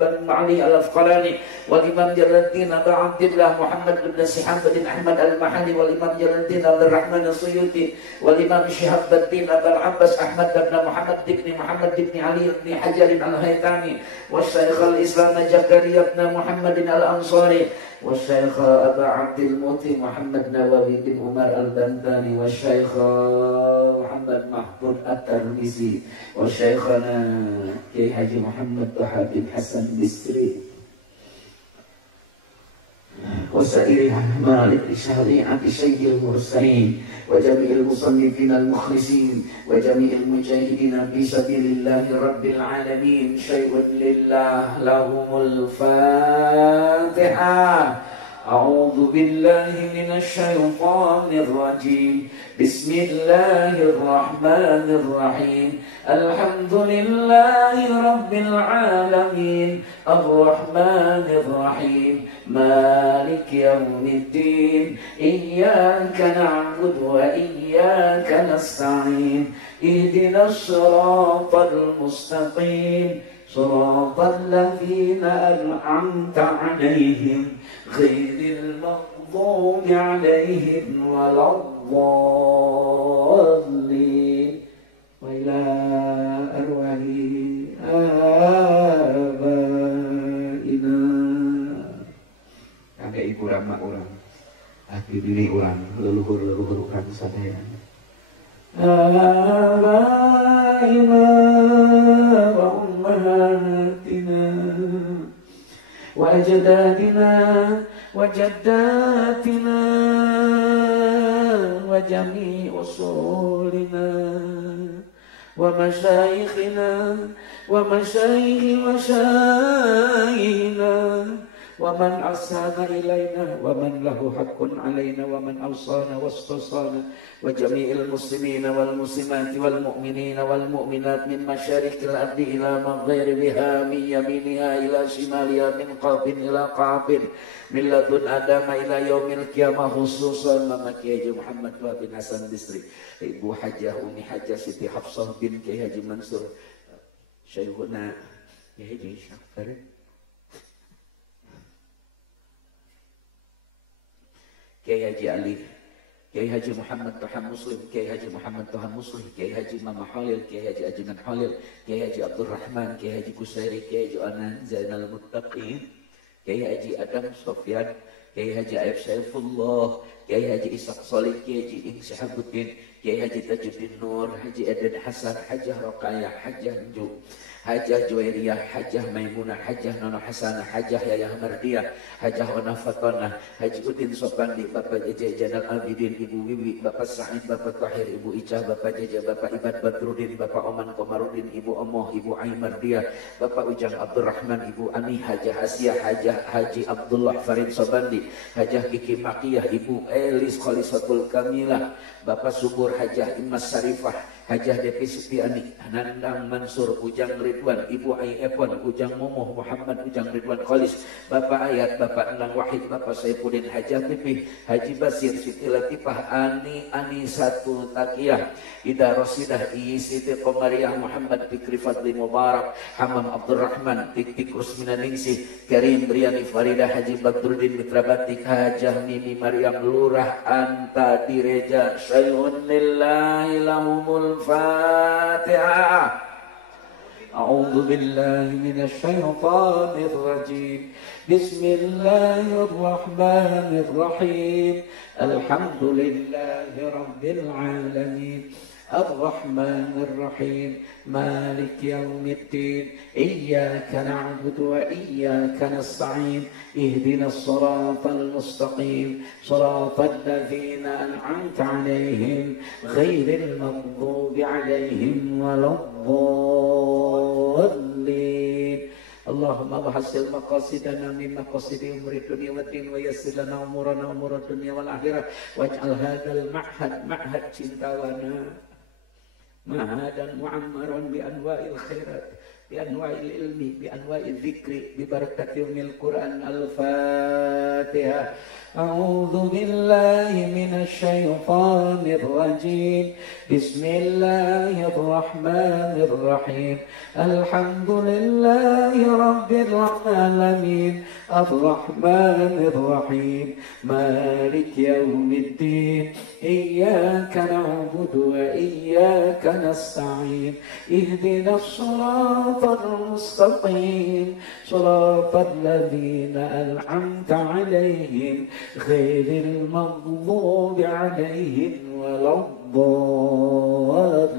بن علي الأفقلاني والإمام جلال الدين أبا عبد الله محمد بن شهاب بن أحمد المحلي والإمام جلال الدين عبد الرحمن السيوطي والإمام شهاب الدين أبا العباس أحمد بن محمد بن محمد بن علي بن حجر الهيثمي والشيخ الإسلام زكريا بن محمد الأنصاري والشيخ أبا عبد المطي محمد نووي بن عمر البنداني والشيخ محمد محمود الترمذي والشيخنا كي حاجي محمد طه بن حسن بستري وسائر مالك شريعة سيد المرسلين وجميع المصنفين المخلصين وجميع المجاهدين في سبيل الله رب العالمين. شيء لله لهم الفاتحة. أعوذ بالله من الشيطان الرجيم بسم الله الرحمن الرحيم الحمد لله رب العالمين الرحمن الرحيم مالك يوم الدين إياك نعبد وإياك نستعين اهدنا الصراط المستقيم صراط الذين أنعمت عليهم غير المغضوب عليهم ولا الضالين وإلى أرواح آبائنا kakek ibu rama orang hati diri orang leluhur-leluhur orang sadaya آبائنا وأمهاتنا وأجدادنا وجداتنا وجميع أصولنا ومشايخنا ومشايخ مشايخنا ومن أحسن إلينا ومن له حق علينا ومن أوصانا واستوصانا وجميع المسلمين والمسلمات والمؤمنين والمؤمنات من مشارق الأرض إلى مغربها من يمينها إلى شمالها من قاب إلى قاب من لدن آدم إلى يوم القيامة خصوصا Mama Kiai Haji Muhammad Tua bin Hasan Bisri, Ibu Hajah Umi Hajah Siti Hafsah bin Kiai Haji Mansur, Syekhuna Kiai Haji Syafar, Kiai Haji Ali, Kiai Haji Muhammad Tuhan Muslim, Kiai Haji Muhammad Tuhan Muslim, Kiai Haji Mama Khalil, Kiai Haji Ajinan Khalil, Kiai Haji Abdul Rahman, Kiai Haji Kusairi, Kiai Haji Anan Zainal Muttaqin, Kiai Haji Adam Sofyan, Kiai Haji Aib Saifullah, Kiai Haji Ishaq Salih, Kiai Haji Ing Syahabuddin, Kiai Haji Tajuddin Nur, Haji Aden Hasan, Hajah Rokayah, Hajah Nju, Hajah Juwairiyah, Hajah Maimunah, Hajah Nono Hasanah, Hajah Yayah Mardiyah, Hajah Ona Fatona, Haji Udin Sopandi, Bapak Jeje Janal Abidin, Ibu Wiwi, Bapak Sa'id, Bapak Tahir, Ibu Icah, Bapak Jeje, Bapak Ibad Badrudin, Bapak Oman Komarudin, Ibu Omoh, Ibu Ai Mardiyah, Bapak Ujang Abdurrahman, Ibu Ani, Hajah Asia, Hajah Haji Abdullah Farid Sobandi, Hajah Kiki Makiyah, Ibu Elis Khalisatul Kamilah, Bapak Subur Hajah Imas Sarifah, Hajah Depi Supiani, Nandang Mansur, Ujang Ridwan, Ibu Ai Epon, Ujang Momoh, Muhammad Ujang Ridwan Khalis, Bapak Ayat, Bapak Endang Wahid, Bapak Saifuddin, Hajah Pipih, Haji Basir, Siti Latifah, Ani Satu Takiyah, Ida Rosidah, Siti Komariah, Muhammad Fikri Fadli Mubarak, Hamam Abdurrahman, Tik Rusmina Ningsih, Karim Briani Farida, Haji Badruddin Mitra Batik, Hajah Mimi Maryam Lurah, Anta Direja, Syai'un lillahi lahumul Fatiha. A'udzu billahi minasy syaithanir rajim. Bismillahirrahmanirrahim. Alhamdulillahi rabbil alamin. الرحمن الرحيم مالك يوم الدين إياك نعبد وإياك نستعين اهدنا الصراط المستقيم صراط الذين أنعمت عليهم غير المغضوب عليهم ولا الضالين اللهم وحسن مقاصدنا من مقاصد أمور الدنيا والدين ويسر لنا أمورنا أمور الدنيا والآخرة واجعل هذا المعهد معهد cintawana معهدا معمرا بأنواع الخيرات بأنواع العلم بأنواع الذكر ببركة يوم القرآن الفاتحة أعوذ بالله من الشيطان الرجيم بسم الله الرحمن الرحيم الحمد لله رب العالمين الرحمن الرحيم مالك يوم الدين إياك نعبد وإياك نستعين اهدنا الصراط المستقيم صراط الذين أنعمت عليهم غير المغضوب عليهم ولا الضالين.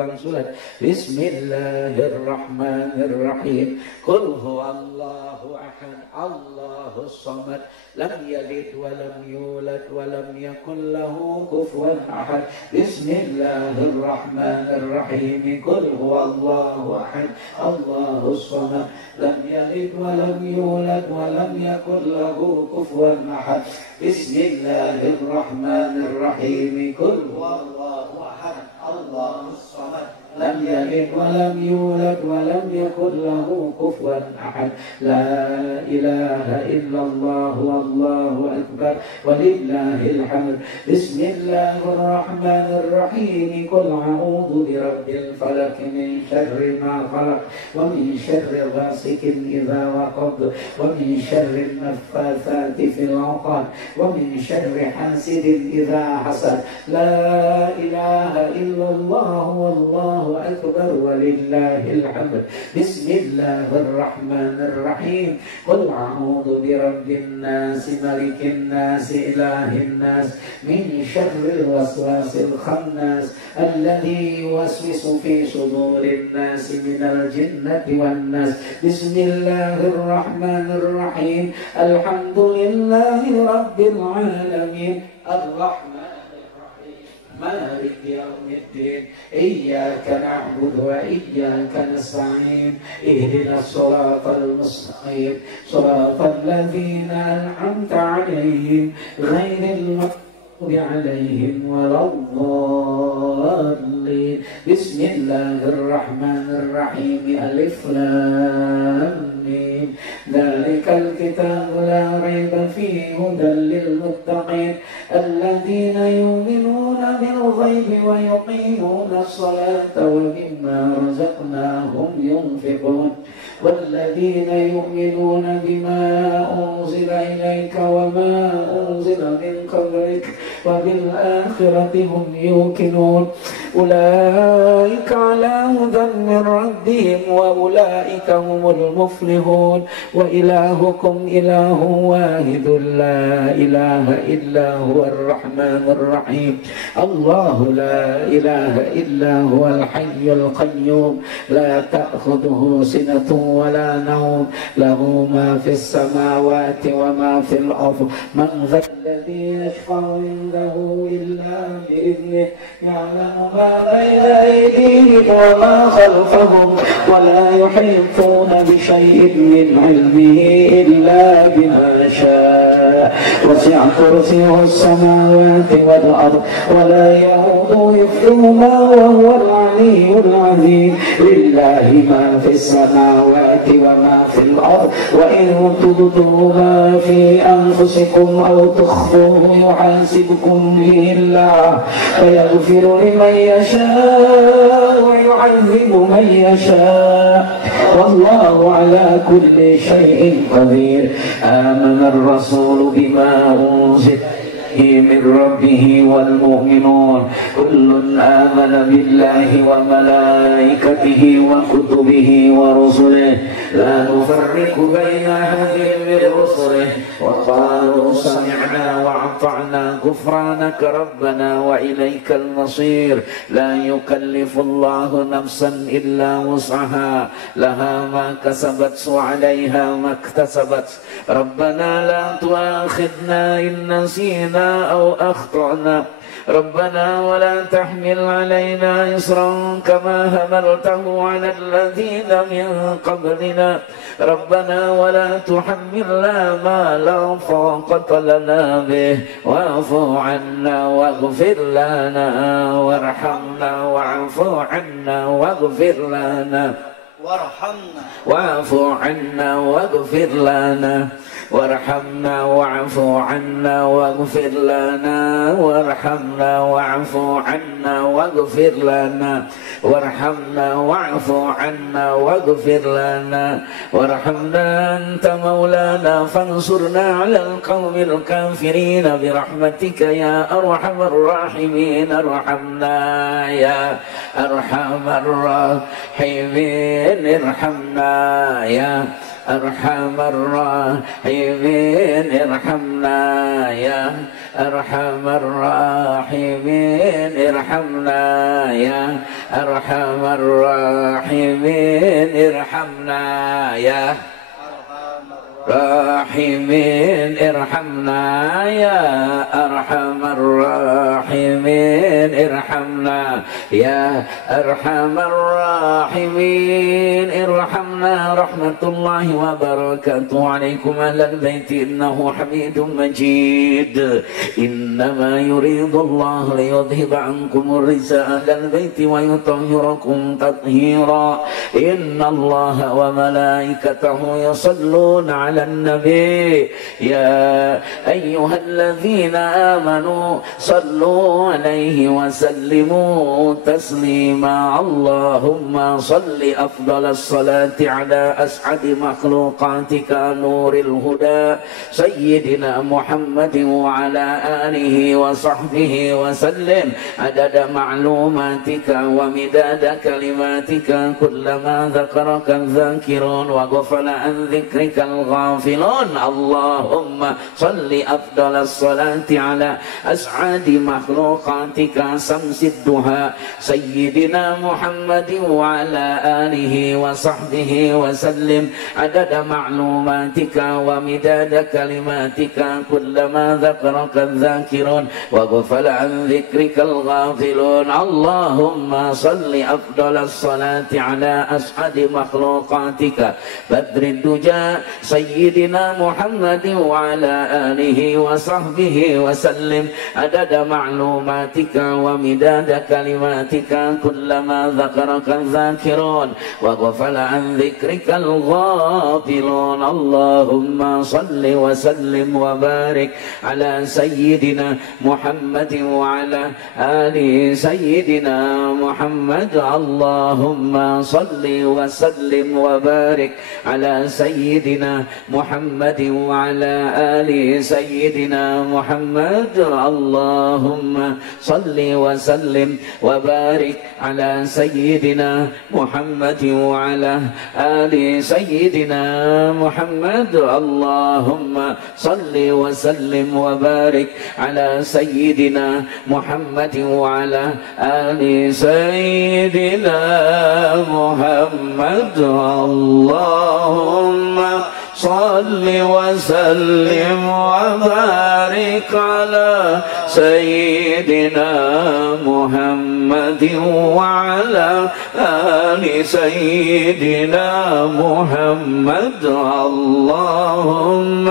tukang sulat. Bismillahirrahmanirrahim. Qul huwallahu ahad, Allahus samad, lam yalid wa lam yulad wa lam yakul lahu kufuwan ahad. Bismillahirrahmanirrahim. Qul huwallahu ahad, Allahus samad, lam yalid wa lam yulad wa lam yakul lahu kufuwan ahad. Bismillahirrahmanirrahim. Qul huwallahu ahad, Allahus samad, lam yalid wa lam yulad wa lam yakul lahu kufuwan ahad. La ilaha illallah wallahu akbar walillahil hamd. Bismillahirrahmanirrahim. Qul a'udzu birabbil falaq min syarri ma khalaq wa min syarri ghasikin idza waqab wa min syarri naffatsati fil 'uqad wa min syarri hasidin idza hasad. La ilaha illallah wallahu akbar walillahil hamd. Bismillahirrahmanirrahim. Qul a'udzu birabbin nas malikin nas ilahin nas min syarril waswasil khannas alladzi yuwaswisu fi sudurin nas minal jinnati wan nas. Bismillahirrahmanirrahim. Alhamdulillahi rabbil alamin. Ar-Rahman مالك يوم الدين إياك نعبد وإياك نستعين اهدنا الصراط المستقيم صراط الذين أنعمت عليهم غير المغضوب عليهم ولا الضالين. بسم الله الرحمن الرحيم. ألف لام ميم. ذلك الكتاب لا ريب فيه هدى للمتقين الذين يؤمنون بالغيب ويقيمون الصلاة ومما رزقناهم ينفقون والذين يؤمنون بما أنزل إليك وما أنزل من قبلك وبالآخرة هم يوقنون. أولئك على هدى من ربهم وأولئك هم المفلحون. وإلهكم إله واحد لا إله إلا هو الرحمن الرحيم. الله لا إله إلا هو الحي القيوم لا تأخذه سنة ولا نوم له ما في السماوات وما في الأرض. من ذا الذي يشفع عنده إلا بإذنه يعلم ما بين أيديهم وما خلفهم ولا يحيطون بشيء من علمه إلا بما شاء. وسع كرسيه السماوات والأرض ولا يؤوده حفظهما وهو العلي العظيم. لله ما في السماوات وما في الأرض وإن تبدوا ما في أنفسكم أو تخفوه يحاسبكم به الله فيغفر لمن يشاء ويعذب من يشاء والله على كل شيء قدير. آمن الرسول بما أنزل من ربه والمؤمنون كل آمن بالله وملائكته وكتبه ورسله لا نفرق بين أحد من رسله وقالوا سمعنا وأطعنا غفرانك ربنا وإليك المصير. لا يكلف الله نفسا إلا وسعها لها ما كسبت وعليها ما اكتسبت. ربنا لا تؤاخذنا إن نسينا أو أخطأنا ربنا ولا تحمل علينا إصرا كما حملته على الذين من قبلنا ربنا ولا تحملنا ما لا طاقة لنا به واعف عنا واغفر لنا وارحمنا واعف عنا واغفر لنا وارحمنا واعف عنا واغفر لنا وارحمنا واعف عنا واغفر لنا وارحمنا واعف عنا واغفر لنا وارحمنا واعف عنا واغفر لنا وارحمنا أنت مولانا فانصرنا على القوم الكافرين برحمتك يا أرحم الراحمين. ارحمنا يا أرحم الراحمين. ارحمنا يا أرحم الراحمين. ارحمنا يا أرحم الراحمين ارحمنا يا أرحم الراحمين ارحمنا يا راحمين ارحمنا يا أرحم الراحمين ارحمنا يا أرحم الراحمين ارحمنا رحمة الله وبركاته عليكم أهل البيت إنه حميد مجيد إنما يريد الله ليذهب عنكم الرجس أهل البيت ويطهركم تطهيرا إن الله وملائكته يصلون على النبي يا أيها الذين آمنوا صلوا عليه وسلموا تسليما اللهم صل أفضل الصلاة على أسعد مخلوقاتك نور الهدى سيدنا محمد وعلى آله وصحبه وسلم عدد معلوماتك ومداد كلماتك كلما ذكرك الذاكرون وغفل عن ذكرك الغافلون اللهم صل أفضل الصلاة على أسعد مخلوقاتك شمس الضحى سيدنا محمد وعلى آله وصحبه وسلم عدد معلوماتك ومداد كلماتك كلما ذكرك الذاكرون وغفل عن ذكرك الغافلون اللهم صل أفضل الصلاة على أسعد مخلوقاتك بدر الدجى سيدنا محمد وعلى آله وصحبه وسلم عدد معلوماتك ومداد كلماتك كلما ذكرك الذاكرون وغفل عن ذكرك الغافلون اللهم صل وسلم وبارك على سيدنا محمد وعلى آله سيدنا محمد اللهم صل وسلم وبارك على سيدنا محمد وعلى آله سيدنا محمد اللهم صل وسلم وبارك على سيدنا محمد وعلى آله سيدنا محمد اللهم صل وسلم وبارك على سيدنا محمد وعلى آله سيدنا محمد اللهم صل وسلم وبارك على سيدنا محمد وعلى آل سيدنا محمد اللهم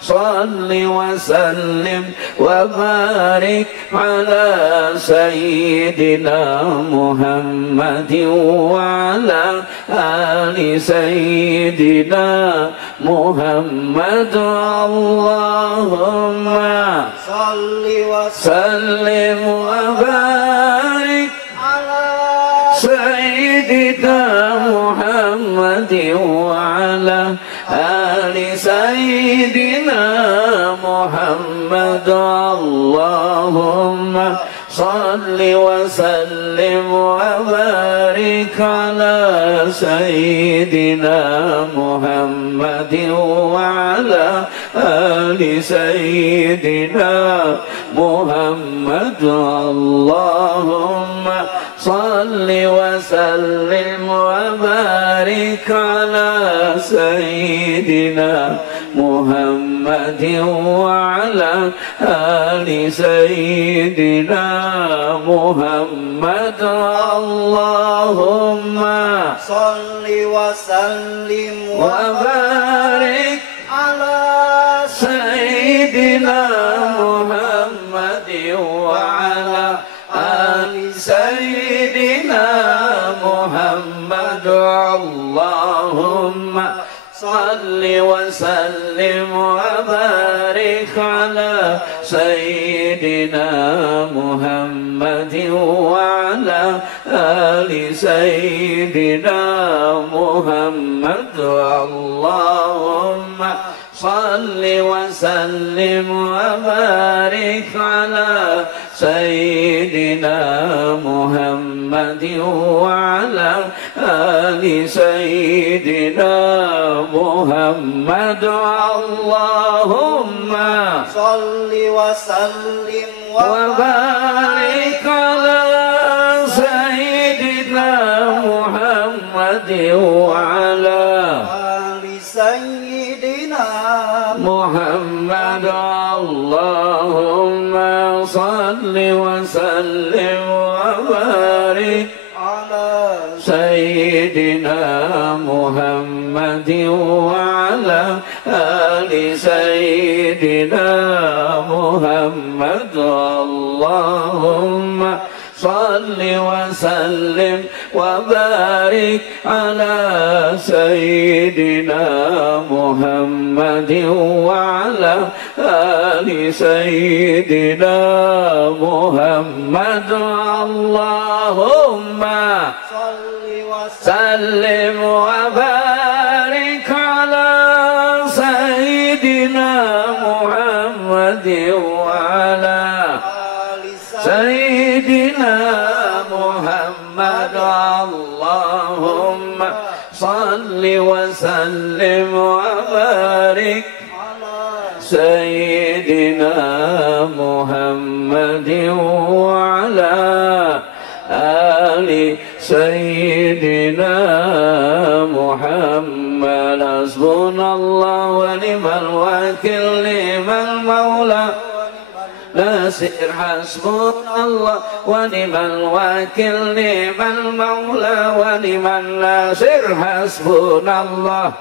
صل وسلم وبارك على سيدنا محمد وعلى آل سيدنا محمد اللهم صل وسلم وبارك على سيدنا محمد وعلى آل سيدنا محمد اللهم صل وسلم وبارك على سيدنا محمد وعلى آل سيدنا محمد اللهم صل وسلم وبارك على سيدنا محمد وعلى آل سيدنا محمد اللهم صل وسلم وبارك على سيدنا محمد وعلى آل سيدنا محمد اللهم صل وسلم وبارك على سيدنا محمد وعلى آل سيدنا محمد اللهم صل وسلم وبارك على سيدنا محمد وعلى آل سيدنا محمد اللهم صل وسلم وبارك على سيدنا محمد وعلى آل سيدنا محمد اللهم صل وسلم وبارك على سيدنا محمد وعلى آل سيدنا محمد اللهم صل وسلم وبارك على سيدنا محمد وعلى آل سيدنا محمد اللهم صل سلم وبارك على سيدنا محمد وعلى آل سيدنا محمد اللهم صل وسلم وبارك على سيدنا محمد وعلى آل سيدنا محمد حسبنا الله ونعم الوكيل نعم المولى ناصر حسبنا الله ونعم الوكيل نعم المولى ونعم الناصر حسبنا الله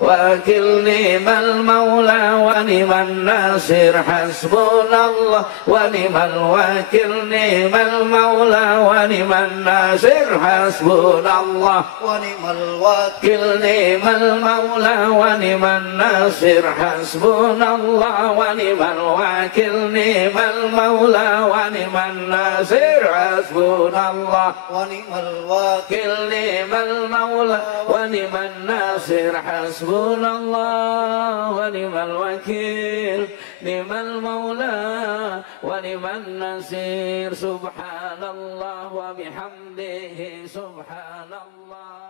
وكل نعم المولى ونعم الناصر حسبنا الله ونعم الوكيل نعم المولى ونعم الناصر حسبنا الله ونعم الوكيل نعم المولى ونعم الناصر حسبنا الله ونعم الوكيل نعم المولى ونعم الناصر حسبنا الله ونعم الوكيل نعم المولى ونعم الناصر حسبنا الله ونعم الوكيل نعم المولى ونعم النصير سبحان الله وبحمده سبحان الله.